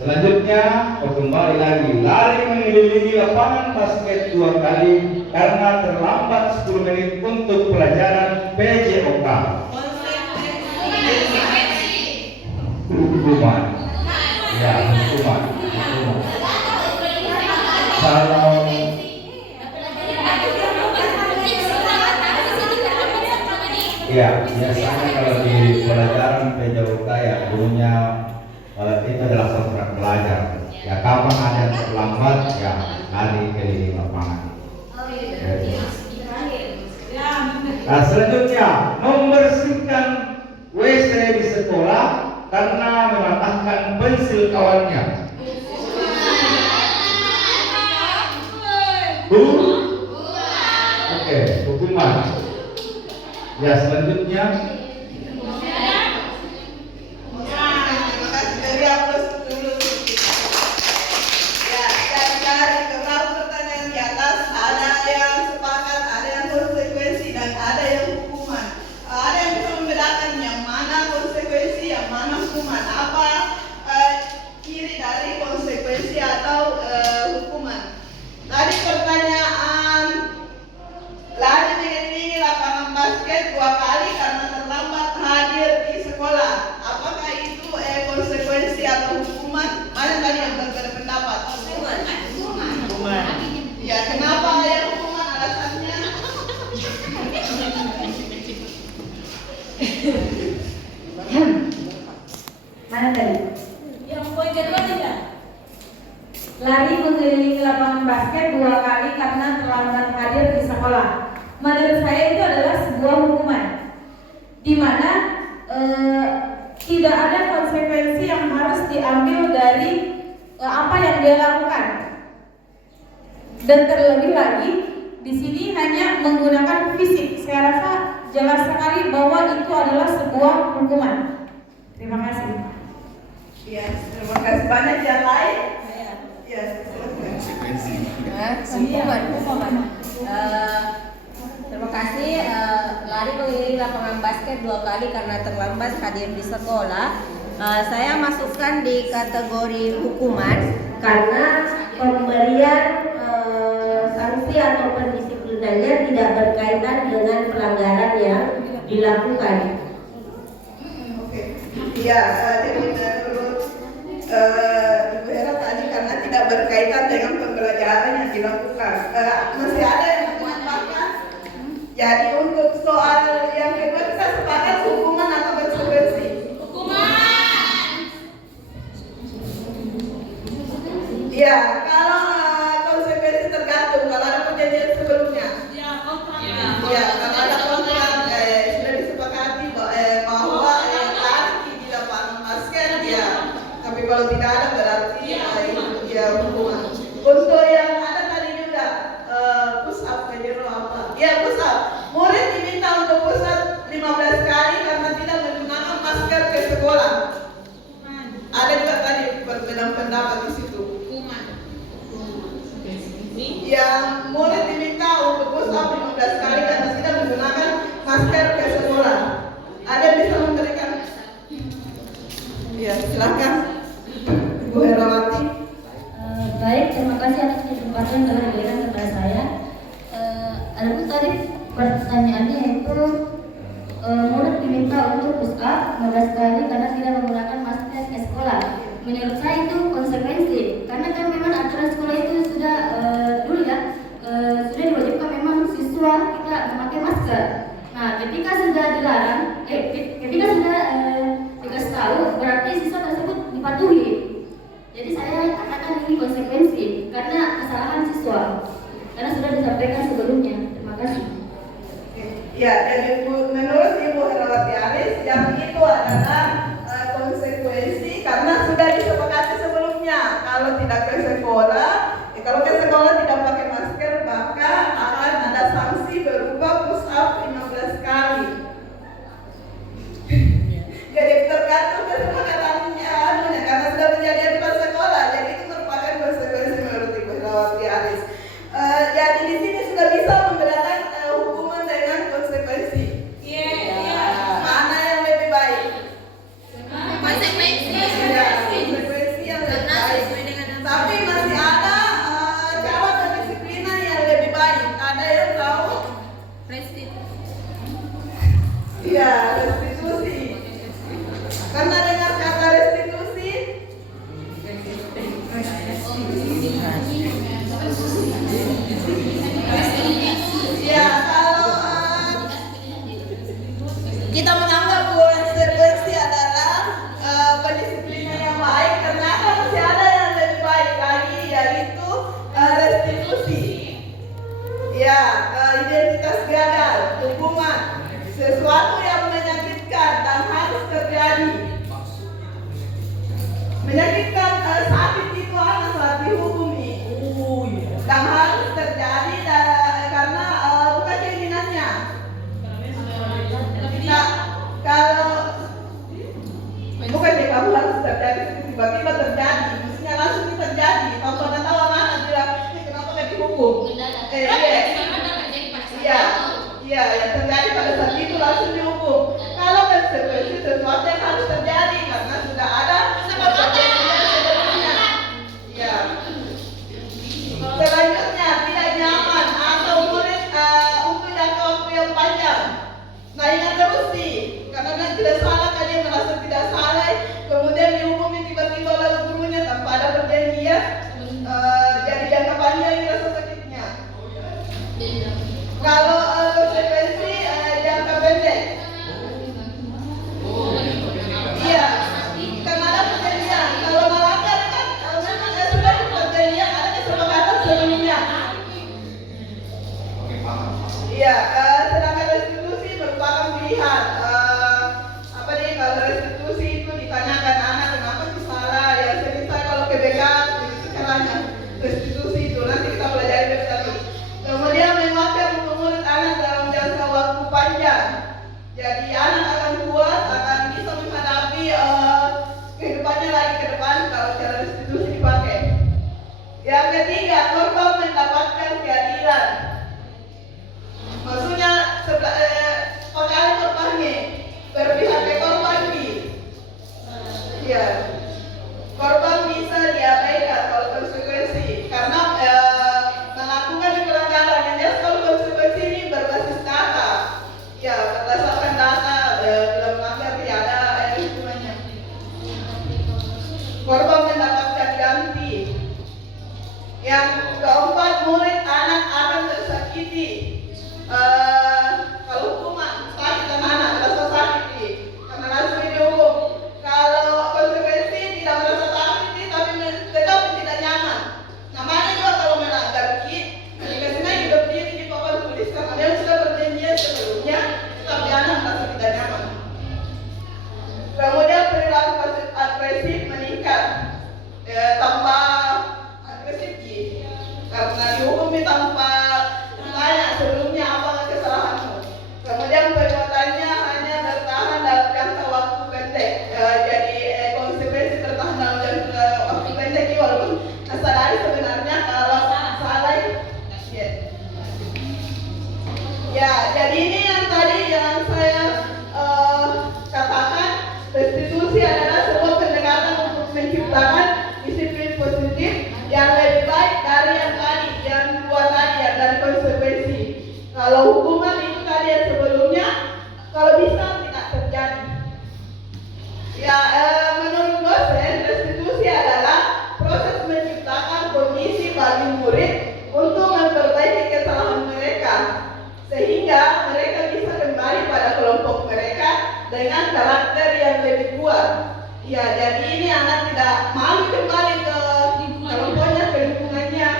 Selanjutnya, kembali lagi, lari mengelilingi lapangan basket 2 kali karena terlambat 10 menit untuk pelajaran PJOK. Hukuman. Ya, hukuman. Kalau ya, biasanya kalau di pelajaran PJOK ya gurunya itu adalah kontrak pelajar. Ya, kapan ada yang terlambat ya lari keliling lapangan. Nah, selanjutnya membersihkan WC di sekolah karena mematahkan pensil kawannya. Oke, hukuman. Ya, selanjutnya Dari aplaus dulu. Ya, dari beberapa pertanyaan di atas ada yang sepakat, ada yang konsekuensi dan ada yang hukuman. Ada yang bisa membedakan yang mana konsekuensi, yang mana hukuman. Apa ciri dari konsekuensi atau hukuman? Tadi pertanyaan lari mengelilingi lapangan basket 2 kali karena Mana tadi? Yang poin kedua tidak? Lari mengelilingi lapangan basket 2 kali karena terlambat hadir di sekolah. Menurut saya itu adalah sebuah hukuman, di mana tidak ada konsekuensi yang harus diambil dari apa yang dia lakukan. Dan terlebih lagi di sini hanya menggunakan fisik. Saya rasa jelas sekali bahwa itu adalah sebuah hukuman. Terima kasih. Ya, terima kasih banyak yang lain. Ya, Hukuman. Terima kasih. Lari mengelilingi lapangan basket 2 kali karena terlambat hadir di sekolah. Saya masukkan di kategori hukuman karena pemberian sanksi atau pendisiplinannya tidak berkaitan dengan pelanggaran yang dilakukan. Oke. Ya, jadi menurut Ibu Hera tadi karena tidak berkaitan dengan pembelajaran yang dilakukan. Masih ada yang menambahkan? Jadi untuk soal yang kedua kita sepakat hukuman atau konsekuensi? Ya, kalau konsekuensi tergantung. Kalau ada perjanjian sebelumnya. Ya, kalau ada kontrak sudah disepakati bahwa lari di lapangan basket ya. Tapi kalau tidak ada berarti ya hukuman. Untuk yang ada tadi juga push up kayaknya apa? Ya push up. Murid diminta untuk push up 15 kali karena tidak menggunakan masker ke sekolah. Ada juga tadi perbedaan pendapat di situ. Yang murid diminta untuk push up 15 kali karena tidak menggunakan masker ke sekolah. Ada yang bisa memberikan? Ya, silakan. Bu Herawati. Baik, terima kasih atas kesempatan yang telah diberikan kepada saya. Adapun tadi pertanyaannya yaitu murid diminta untuk push up 15 kali karena tidak menggunakan masker ke sekolah. Menurut saya itu konsekuensi, karena kan memang aturan sekolah itu sudah dulu ya sudah diwajibkan memang siswa kita memakai masker. Nah, ketika sudah dilarang, ketika sudah dikasih tahu, berarti siswa tersebut dipatuhi. Jadi saya katakan ini konsekuensi karena kesalahan siswa, karena sudah disampaikan sebelumnya. Terima kasih. Ya, jadi menurut Ibu Herawati Aris yang itu adalah konsekuensi karena sudah disepakati sebelumnya. Kalau tidak ke sekolah, kalau ke sekolah tidak pakai masker maka akan ada sanksi berupa push up 15 kali. Jadi tergantung kesepakatannya karena sudah menjadi aturan sekolah, jadi itu merupakan konsekuensi menurut Ibu Herawati Aris. Jadi di sini sudah bisa membedakan hukuman dengan konsekuensi. Mana yang lebih baik? Konsekuensi. Ya, konsekuensi yang lebih baik. Tapi masih ada cara pendisiplinan yang lebih baik. Ada yang tahu? Iya, restitusi. Karena dengar kata restitusi, ya kalau kita menganggap konsekuensi adalah pendisiplinan yang baik, ternyata masih ada yang lebih baik lagi yaitu restitusi. Ya, identitas gagal, hukuman, sesuatu yang menyakitkan dan harus terjadi. Menyakitkan sakit itu anak saat dihukumi dan harus terjadi karena bukan keinginannya. Kalau bukan dia kamu harus terjadi tiba-tiba terjadi, mestinya langsung terjadi. Kalau pada tahu anak bilang kenapa gak dihukum? Iya, yang terjadi pada saat itu langsung dihukum. Kalau konsekuensi sesuatu yang harus terjadi karena sudah ada perjanjian sebelumnya. Ya. Selanjutnya tidak nyaman atau murid untuk jangka waktu yang panjang. Nah, ingat terus sih, karena tidak salah kan dia merasa tidak salah, kemudian dihukumi tiba-tiba lalu gurunya tanpa ada perjanjian, jadi jangka panjang ini rasa sakitnya. Kalau konsekuensi jangka pendek, iya, karena ada Jadi anak akan kuat, akan bisa menghadapi kehidupannya lagi ke depan kalau cara restitusi dipakai. Yang ketiga, korban mendapatkan keadilan. Maksudnya pakai korbannya berpihak ke korban ya, korban bisa diabaikan kalau konsekuensi karena melakukan pelanggaran yang jelas. Kalau konsekuensi ini berbasis data, ya berdasarkan data, bila melanggar tidak ada hukumannya. Korban mendapatkan ganti. Yang keempat, murid anak akan tersakiti. Kalau hukuman sakit anak merasa sakit karena langsung dihukum. Kalau konsekuensi tidak merasa sakit tapi tetap tidak nyaman. Namanya juga kalau melanggar dikasihnya hidup diri di papan tulis karena dia sudah berjanjian sebelumnya, tapi anak merasa tidak nyaman. Kemudian perilaku agresif meningkat, tambah agresif karena dihukumi tanpa tanya sebelumnya apa kesalahanmu. Kemudian perbuatannya hanya bertahan dalam jangka waktu pendek. Jadi konsekuensi bertahan dalam jangka waktu pendek ini walaupun sadari sebenarnya kalau salah ya. Jadi ini yang tadi yang saya katakan, restitusi adalah sebuah pendekatan untuk menciptakan disiplin positif yang lebih baik dari yang tadi, yang dua tadi, yang dari konsekuensi. Kalau hukuman itu tadi yang sebelumnya, kalau bisa tidak terjadi. Ya, menurut dosen, restitusi adalah proses menciptakan kondisi bagi murid untuk memperbaiki kesalahan mereka, sehingga mereka bisa kembali pada kelompok mereka dengan karakter yang lebih kuat. Ya, jadi ini anak tidak mau kembali ke kelompoknya, ke lingkungannya,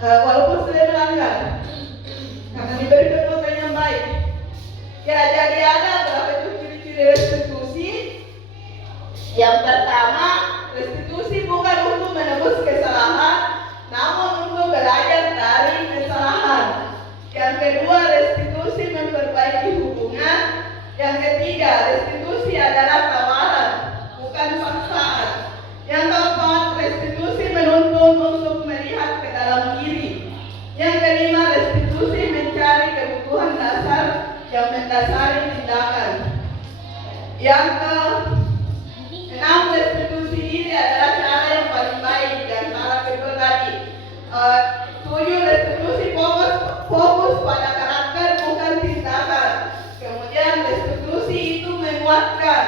walaupun sudah melanggar, karena diberi pendidikan yang baik. Ya, jadi ada berapa itu ciri-ciri restitusi? Yang pertama, restitusi bukan untuk menebus kesalahan, namun untuk belajar dari kesalahan. Yang kedua, restitusi memperbaiki hubungan. Yang ketiga, restitusi adalah tawaran, bukan paksaan. Yang keempat, restitusi menuntun untuk melihat ke dalam diri. Yang kelima, restitusi mencari kebutuhan dasar yang mendasari tindakan. Yang keenam, restitusi ini adalah cara yang paling baik dan cara kedua tadi. 7, restitusi fokus pada karakter bukan tindakan. Kemudian restitusi itu menguatkan.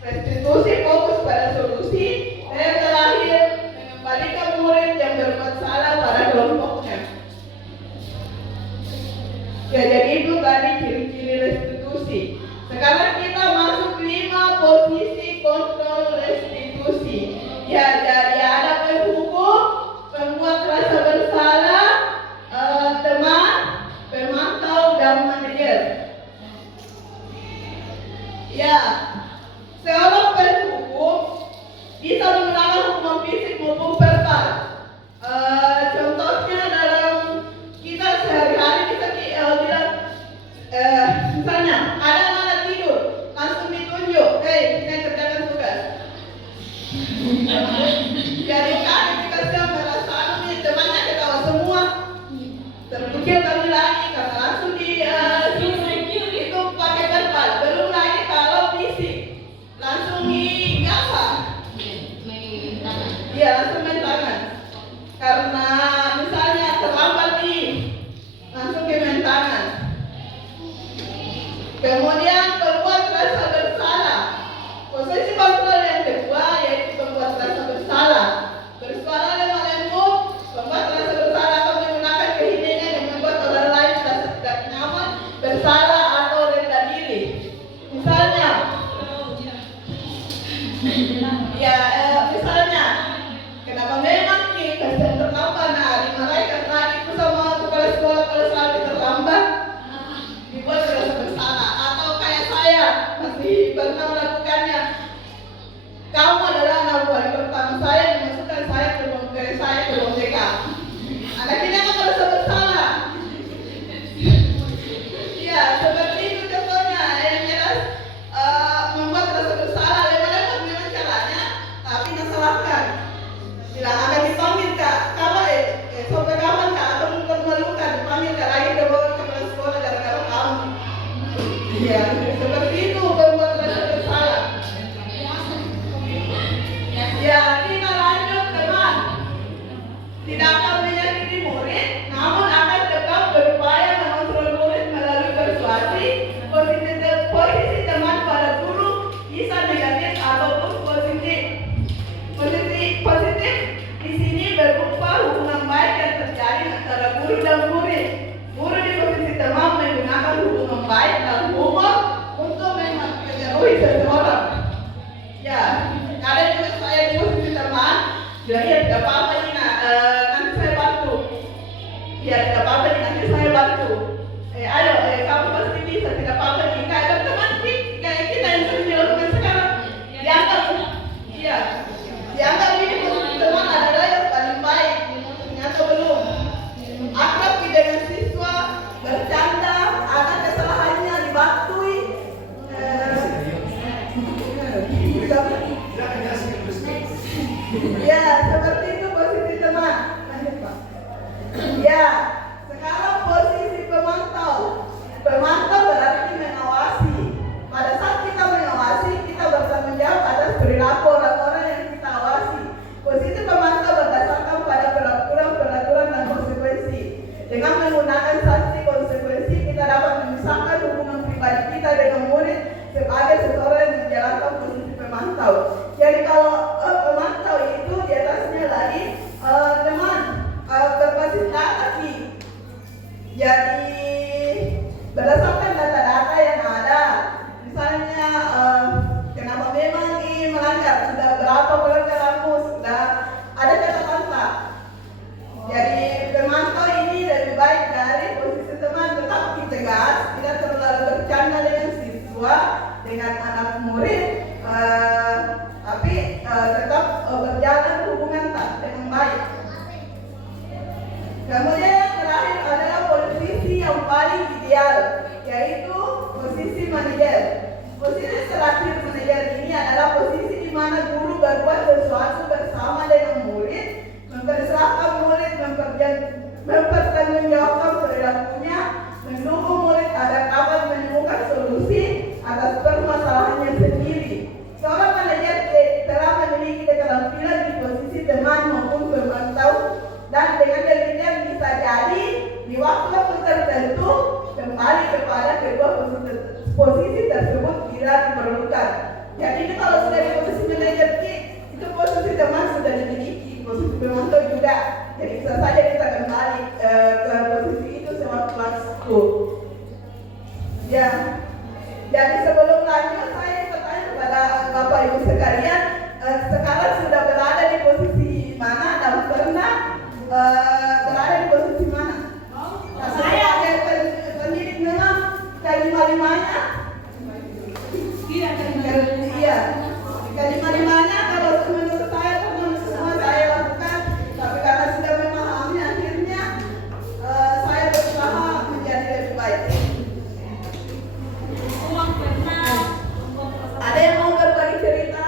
Restitusi fokus pada solusi. Dan yang terakhir, mengembalikan murid yang berbuat salah pada kelompoknya. Ya, jadi itu tadi ciri-ciri restitusi. Sekarang kita masuk 5 posisi kontrol restitusi. Ya, jadi ada penghukum, pembuat rasa bersalah, teman, pemantau, dan manajer. Ya, seorang penghukum bisa menggunakan hukuman fisik maupun verbal. Contohnya dalam kita sehari-hari kita bilang, misalnya ada anak tidur, langsung ditunjuk, kita kerjakan tugas. Jadi kami dikasih merasa temannya ketawa semua, terpikir kami lagi karena langsung itu pakai verbal. Belum lagi kalau fisik, langsung apa? Iya, langsung main tangan. Karena misalnya terlambat langsung ke main tangan. Kemudian pembuat rasa bersalah. Posisi kontrol yang kedua yaitu pembuat rasa bersalah. Bersuara lemah lembut, pembuat rasa bersalah akan menggunakan keheningan yang membuat orang lain merasa tidak nyaman, bersalah atau rendah diri. Misalnya, misalnya, kenapa memang kasihan terlambat? Nah, dimarahi lagi itu sama kepala sekolah kalau selalu terlambat, dibuat rasa bersalah. Atau kayak saya masih pernah melakukannya. Kamu adalah anak buah pertama saya, dimasukkan saya ke ruang TK. Anak ini akan merasa bersalah. Ya, seperti itu contohnya. Ya, seperti itu berbuat rasa bersalah. Ya, kita lanjut teman. Tidak akan menyakiti murid, namun akan tetap berupaya mengontrol murid melalui persuasi. Posisi teman pada guru bisa negatif ataupun positif. Positif di sini berupa hubungan baik yang terjadi antara guru dan murid. Guru di posisi teman menggunakan hubungan baik dan humor untuk mempengaruhi seseorang. Ya, ada juga saya di posisi teman. Jadi tidak apa-apa nih, nanti saya bantu. Ya, tidak apa-apa nih, nanti saya bantu. Ayo, kamu pasti bisa, tidak apa-apa nih. Kayak berteman sih, kayak kita yang sering dilakukan sekarang. Dianggap, iya, dianggap ini posisi teman adalah yang paling baik. Ternyata belum. Akrab dengan siswa, bercanda, ada kesalahannya dibantui. Ya, seperti itu posisi teman. Ya, sekarang posisi pemantau. Pemantau berarti mengawasi. Pada saat kita mengawasi, kita bertanggung jawab atas perilaku orang-orang yang kita awasi. Posisi pemantau berdasarkan pada peraturan dan konsekuensi. Dengan menggunakan sanksi konsekuensi, kita dapat memisahkan hubungan pribadi kita dengan murid sebagai seseorang yang menjalankan posisi pemantau. Jadi kalau pemantau itu di atasnya lagi teman berbasis data sih. Jadi berdasarkan data-data yang ada, misalnya kenapa memang ini melanggar, sudah berapa pelanggaranmu, sudah ada catatan tak? Jadi pemantau ini lebih baik dari posisi teman, tetapi tegas, tidak terlalu bercanda dengan siswa, dengan anak murid, tapi tetap berjalan hubungan tak dengan baik. Kemudian yang terakhir adalah posisi yang paling ideal, yaitu posisi manajer. Posisi terakhir manajer ini adalah posisi di mana guru berbuat sesuatu bersama dengan murid, mempersilahkan murid mempertanggungjawabkan perilakunya, mendukung murid agar dapat menemukan solusi atas permasalahannya sendiri. Seorang manajer telah memiliki keterampilan di posisi teman maupun pemantau, dan dengan demikian bisa jadi di waktu-waktu tertentu kembali kepada kedua posisi tersebut bila diperlukan. Jadi ini kalau sudah di posisi manajer, itu posisi teman sudah dimiliki, posisi pemantau juga. Jadi bisa saja kita kembali ke posisi itu sewaktu-waktu. Ya, jadi sebelum lanjut saya bertanya kepada Bapak Ibu sekalian, sekarang sudah berada di posisi mana dan pernah berada di posisi mana? Saya pendidik memang kelima-limanya. Iya, kelima-limanya kalau menurut saya semua saya lakukan, tapi karena sudah memahami akhirnya saya berusaha menjadi lebih baik. Ada yang mau berbagi cerita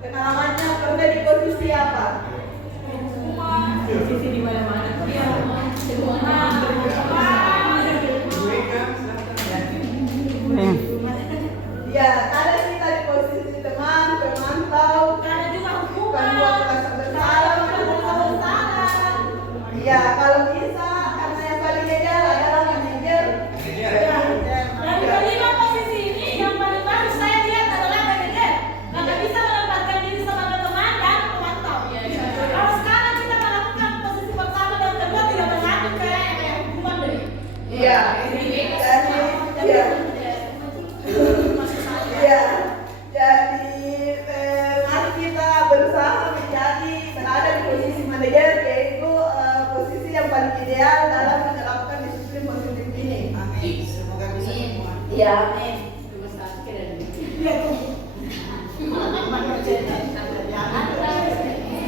pengalamannya pernah di posisi apa? Posisi di mana-mana. Ya, ada kita di posisi teman, pemantau, pembuat rasa bersalah, ya, kalau bisa, karena yang paling ideal adalah manajer. Dari kelima posisi ini yang paling bagus saya lihat adalah manajer. Karena bisa menempatkan diri sebagai teman dan pemantau. Kalau sekarang kita melakukan posisi pertama dan kedua tidak berlanjut kayak hukuman deh. Iya, jadi mari kita berusaha berada di posisi manajer, yaitu posisi yang paling ideal dalam menerapkan disiplin positif ini. Amin. Semoga bisa semua. Ya.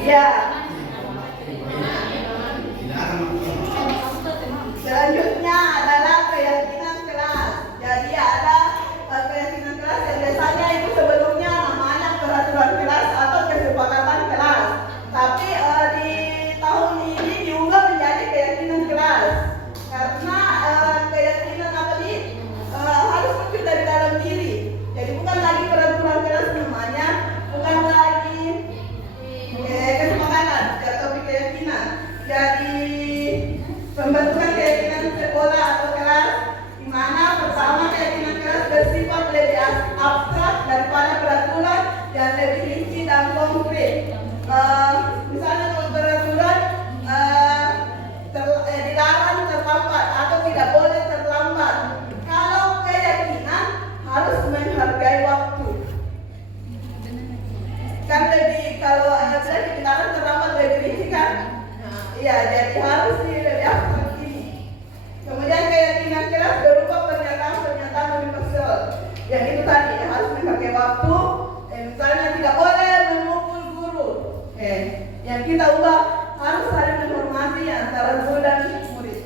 Ya. Selanjutnya adalah keyakinan kelas. Jadi ada keyakinan kelas yang biasanya itu sebelumnya namanya peraturan kelas atau kesepakatan kelas. Tapi di tahun ini diubah menjadi keyakinan kelas. Karena keyakinan apa nih harus muncul dari dalam Misalnya kalau peraturan dilarang terlambat atau tidak boleh terlambat. Kalau keyakinan harus menghargai waktu. Kan lebih kalau saya dilarang terlambat lebih rinci kan? Iya, jadi harus lebih abstrak ini. Kemudian keyakinan keras berupa pernyataan universal. Yang itu tadi harus menghargai waktu. Misalnya tidak boleh memukul guru. Yang kita ubah harus saling menghormati antara guru dan murid.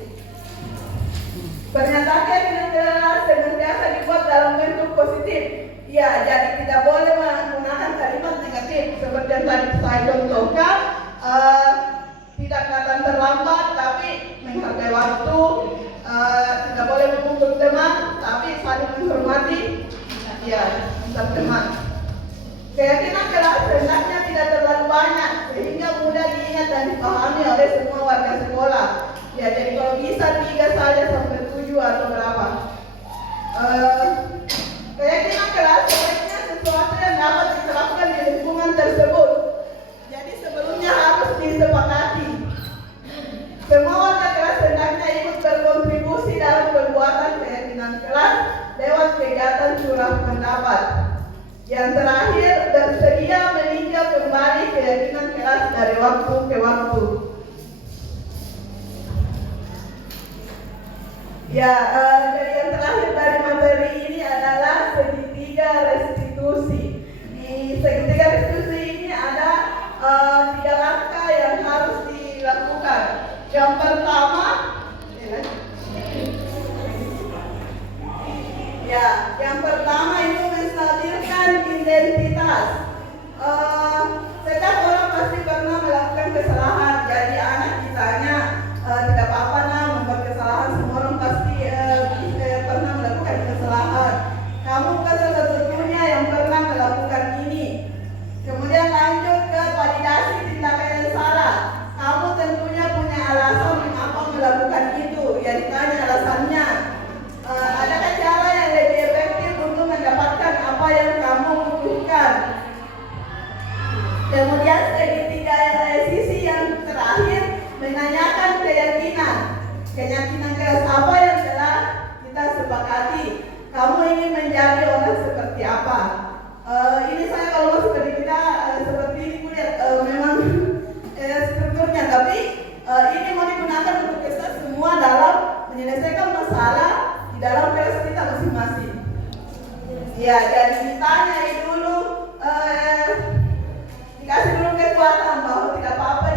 Pernyataan keyakinan keras senantiasa dibuat dalam bentuk positif. Ya, jadi tidak boleh menggunakan kalimat negatif seperti yang tadi saya contohkan. Tidak akan terlambat, tapi menghargai waktu. Tidak boleh memukul teman, tapi saling menghormati. Ya, antar teman. Keyakinan keras hendaknya tidak terlalu banyak sehingga mudah diingat dan dipahami oleh semua warga sekolah. Ya, jadi kalau bisa 3 saja sampai 7 atau berapa. Keyakinan keras sebaiknya sesuatu yang dapat diterapkan di lingkungan tersebut. Jadi sebelumnya harus disepakati. Semua warga kelas hendaknya ikut berkontribusi dalam perbuatan keyakinan keras lewat kegiatan curah pendapat. Yang terakhir, bersedia meninjau kembali keyakinan keras dari waktu ke waktu. Ya, jadi yang terakhir dari materi ini adalah segitiga restitusi. Di segitiga restitusi ini ada 3 langkah yang harus dilakukan. Yang pertama, itu menstabilkan identitas. Setiap orang pasti pernah melakukan kesalahan. Jadi anak ditanya tidak apa-apa membuat kesalahan. Semua orang pasti pernah melakukan kesalahan. Kamu kan salah satunya yang pernah melakukan ini. Kemudian lanjut ke validasi tindakan yang salah. Kamu tentunya punya alasan mengapa melakukan itu. Ya ditanya alasannya. Adakah cara yang lebih efektif untuk mendapatkan apa yang kamu butuhkan? Kemudian segitiga sisi yang terakhir menanyakan keyakinan. Keyakinan keras apa yang telah kita sepakati? Kamu ingin menjadi orang seperti apa? Ini saya kalau masuk pendidikan seperti ini kuliah memang strukturnya, tapi ini mau digunakan untuk kita semua dalam menyelesaikan masalah di dalam kelas kita masing-masing. Ya, jadi ditanya dulu, dikasih dulu kekuatan bahwa tidak apa-apa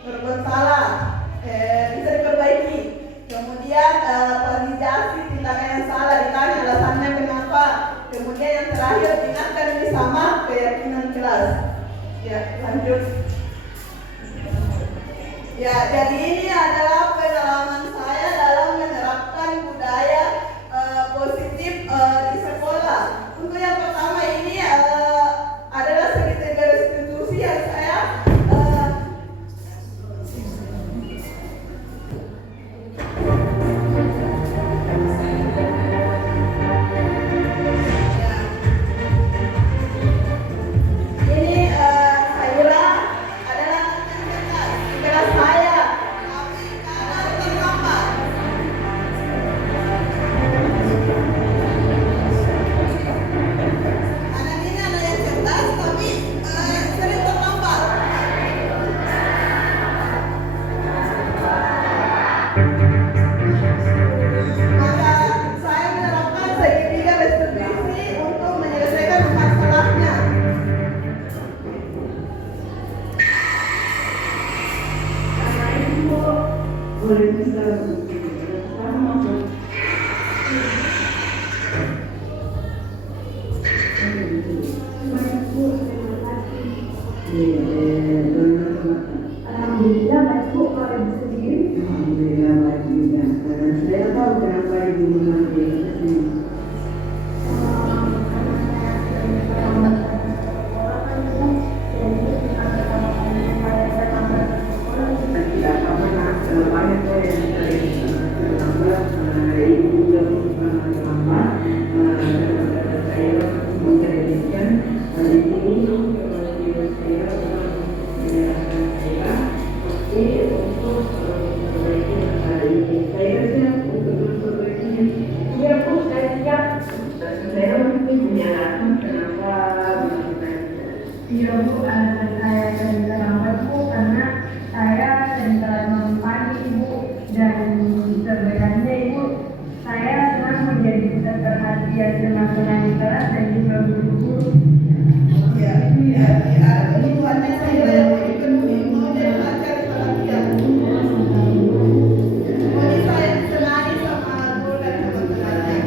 berbuat salah, bisa diperbaiki. Kemudian validasi tindakan yang salah, ditanya alasannya kenapa. Kemudian yang terakhir ingatkan ini sama keyakinan kelas. Ya, lanjut. Ya, jadi ini adalah pengalaman saya dalam menerapkan budaya positif di sekolah. Untuk yang pertama ini adalah segitiga restitusi yang saya saya Iya Bu, alasan saya sering terlambat Bu karena saya sering telat pagi Ibu, dan sebenarnya Ibu saya senang menjadi pusat perhatian teman-teman di kelas dan juga guru-guru. Kebutuhannya saya yang mau dipenuhi, mau jadi pacar perhatian. Mau saya disenangi sama guru dan teman-temannya.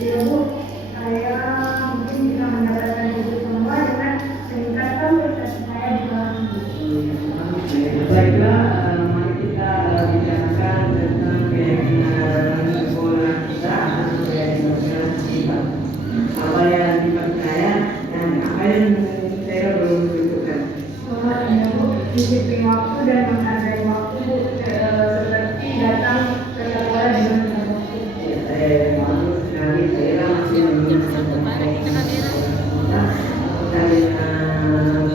Iya Bu, saya mungkin bisa mendapatkan itu semua dengan meningkatkan prestasi saya di kelas. Baiklah, mari kita bicarakan tentang keyakinan sekolah kita atau keyakinan kita. Apa yang dipercaya dan apa yang saya belum tentukan. Iya Bu, disiplin waktu dan menghargai waktu Bu, seperti datang ke sekolah dengan waktu. Ya, saya malu sekali, saya masih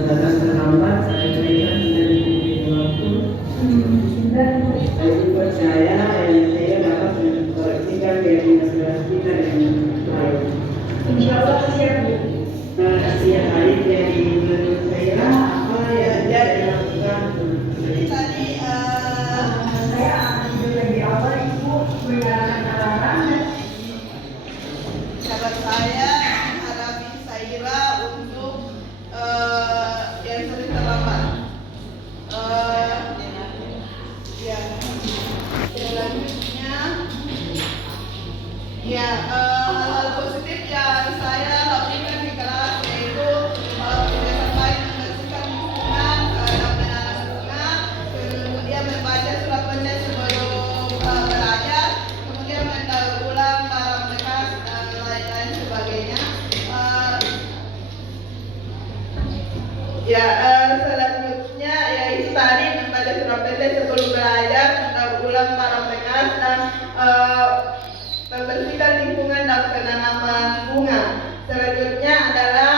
datang terlambat, saya berikan dari waktu. Dan Bu, Saya percaya saya dapat mengoreksikan keyakinan kita dengan baik. insya Allah siap Bu. Kasihan hari jadi menurut saya apa yang dia dilakukan. Tadi Saya akan juga di awal Ibu menyalakan alarm dan sahabat saya menghadapi Saira untuk yang sering terlambat. Ya, selanjutnya, ya hal positif yang saya lakukan di kelas yaitu kebiasaan baik membersihkan lingkungan dan menanam bunga, kemudian membaca surat pendek sebelum belajar, kemudian mendaur ulang barang bekas dan lain-lain sebagainya. Selanjutnya yaitu tadi membaca surat pendek sebelum belajar, mendaur ulang barang bekas dan membersihkan lingkungan dan penanaman bunga. Selanjutnya adalah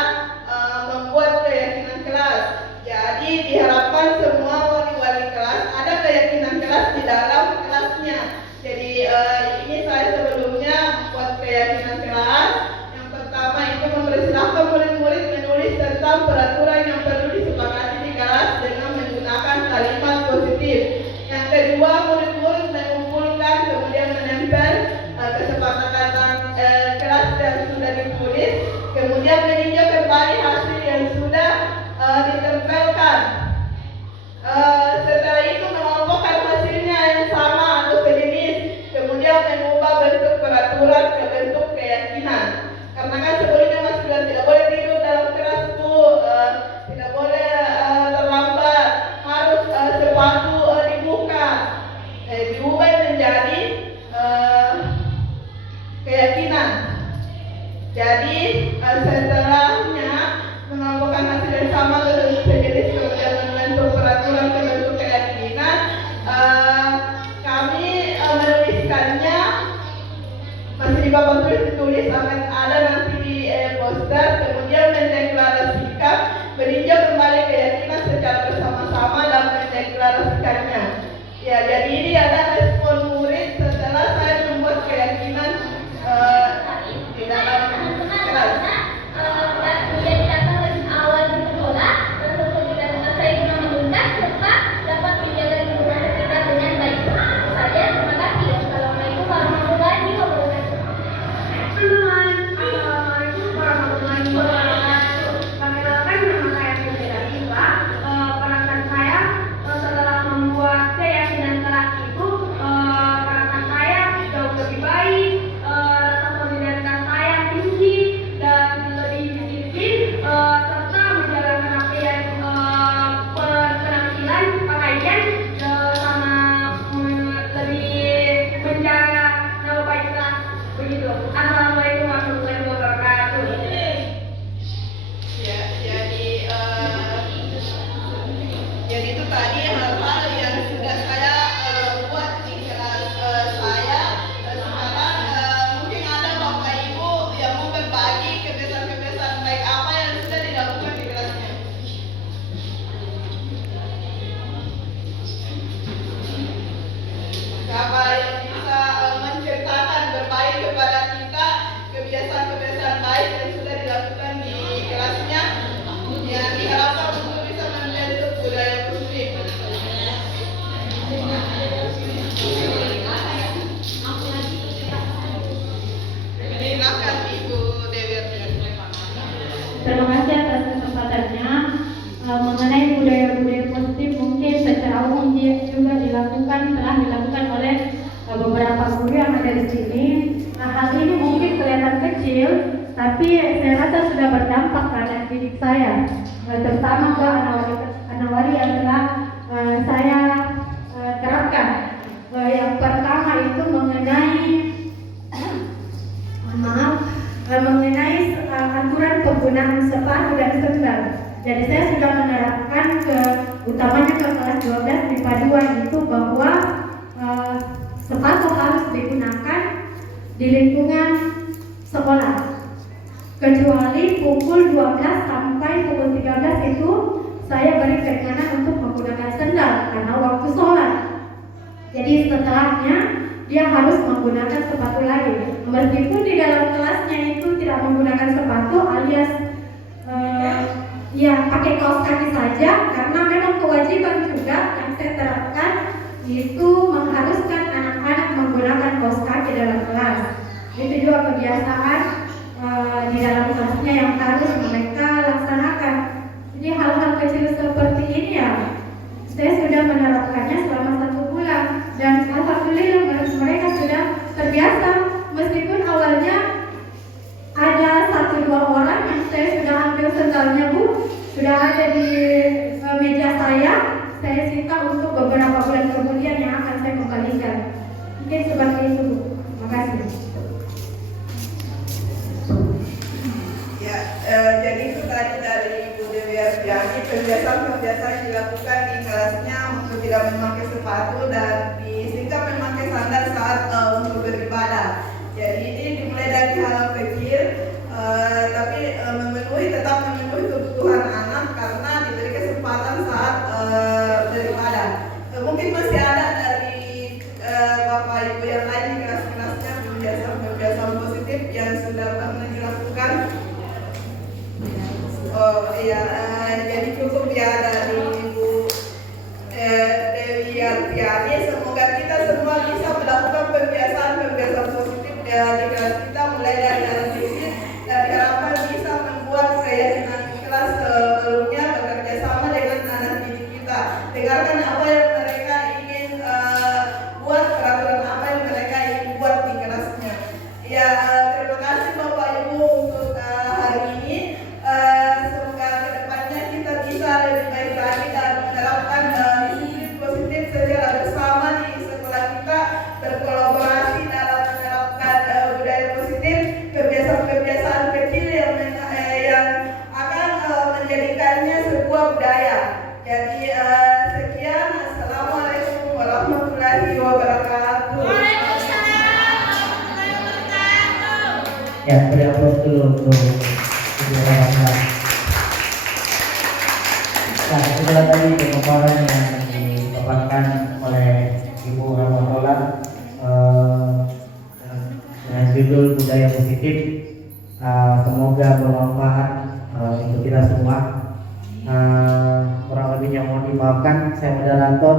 membuat keyakinan kelas. Jadi diharapkan semua wali-wali kelas ada keyakinan kelas di dalam kelasnya. Jadi ini saya sebelumnya membuat keyakinan kelas. Yang pertama itu mempersilahkan murid-murid menulis tentang peraturan yang perlu disepakati di kelas dengan menggunakan kalimat positif. Yang kedua, murid-murid mengumpulkan kemudian menempel kesepakatan kelas yang sudah ditulis, kemudian meninjau kembali hasil yang sudah ditempelkan. Setelah itu mengelompokkan hasilnya yang sama atau sejenis, kemudian mengubah bentuk peraturan ke bentuk keyakinan. Karena kan sebelumnya Mas bilang tidak boleh tidur dalam kelas Bu, tidak boleh terlambat, harus sepatu dibuka, diubah menjadi keyakinan. Jadi setelahnya mengelompokkan hasil yang sama ke bentuk sejenis kemudian membentuk peraturan ke bentuk keyakinan, kami menuliskannya masih di papan tulis ditulis akan ada nanti di poster, kemudian mendeklarasikan meninjau kembali keyakinan secara bersama-sama dan mendeklarasikannya. Ya, jadi ini ada respon murid setelah saya membuat keyakinan di dalam kelas. Assalamualaikum warahmatullahi wabarakatuh. Perkenalkan, nama saya Putri Latifa. Peran saya setelah membuat keyakinan kelas itu, peran saya jauh lebih baik, rasa solidaritas saya tinggi dan lebih disiplin, serta menjalankan apa yang keterampilan pakaian sama lebih menjaga nama baik kelas begitu. Assalamualaikum warahmatullahi wabarakatuh. Ya, jadi itu tadi hal-hal yang sudah saya buat di kelas saya. Sekarang mungkin ada Bapak Ibu yang mau berbagi kebiasaan-kebiasaan baik apa yang sudah dilakukan di kelasnya. Siapa kecil, tapi saya rasa sudah berdampak ke anak didik saya, terutama ke anak wali yang telah saya terapkan. Yang pertama itu mengenai mengenai aturan penggunaan sepatu dan sendal. Jadi saya sudah menerapkan utamanya ke kelas 12 MIPA 2 itu bahwa sepatu harus digunakan di lingkungan sekolah. Kecuali pukul 12 sampai pukul 13 itu saya beri keringanan untuk menggunakan sendal karena waktu sholat. Jadi setelahnya dia harus menggunakan sepatu lagi. Meskipun di dalam kelasnya itu tidak menggunakan sepatu alias ya pakai kaos kaki saja, karena memang kewajiban juga yang saya terapkan itu mengharuskan anak-anak menggunakan kaos kaki dalam kelas. Itu juga kebiasaan di dalam kelasnya yang harus mereka laksanakan. Jadi hal-hal kecil seperti ini ya saya sudah menerapkannya selama 1 bulan dan alhamdulillah mereka sudah terbiasa. Meskipun awalnya ada 1-2 orang yang saya sudah ambil sendalnya, Bu, sudah ada di meja saya sita untuk beberapa bulan kemudian yang akan saya kembalikan. Mungkin seperti itu, Bu. Terima kasih. Ya, jadi itu tadi dari Ibu Dewi Ardiani, kebiasaan-kebiasaan yang dilakukan di kelasnya untuk tidak memakai sepatu dan disingkat memakai sandal saat untuk beribadah. Jadi ini dimulai dari hal kecil, tapi tetap memenuhi kebutuhan anak karena diberi kesempatan saat beribadah. Mungkin masih ada dari Bapak Ibu yang lain di kelas-kelasnya kebiasaan positif yang sudah pernah dilakukan. Oh iya, jadi cukup ya dari Ibu Dewi Ardiani. Semoga kita semua bisa melakukan kebiasaan-kebiasaan positif di kelas kita, mulai dari anak didik, dan diharapkan bisa membuat keyakinan kelas sebelumnya bekerja sama dengan anak didik kita. Dengarkan apa yang mereka ingin buat, peraturan apa yang mereka ingin buat di kelasnya. Ya, terima kasih Bapak Ibu untuk hari ini. Semoga kedepannya kita bisa lebih baik lagi dan menerapkan disiplin positif secara bersama di sekolah kita, berkolaborasi dalam menerapkan budaya positif, kebiasaan-kebiasaan kecil yang akan menjadikannya sebuah budaya. Jadi sekian, assalamualaikum warahmatullahi wabarakatuh. Ya, beri aplaus dulu untuk Ibu Rahmat. Nah, itulah tadi pemaparan yang dipaparkan oleh Ibu Rahmat dengan judul budaya positif. Semoga bermanfaat untuk kita semua. Kurang lebihnya mohon dimaafkan, saya moderator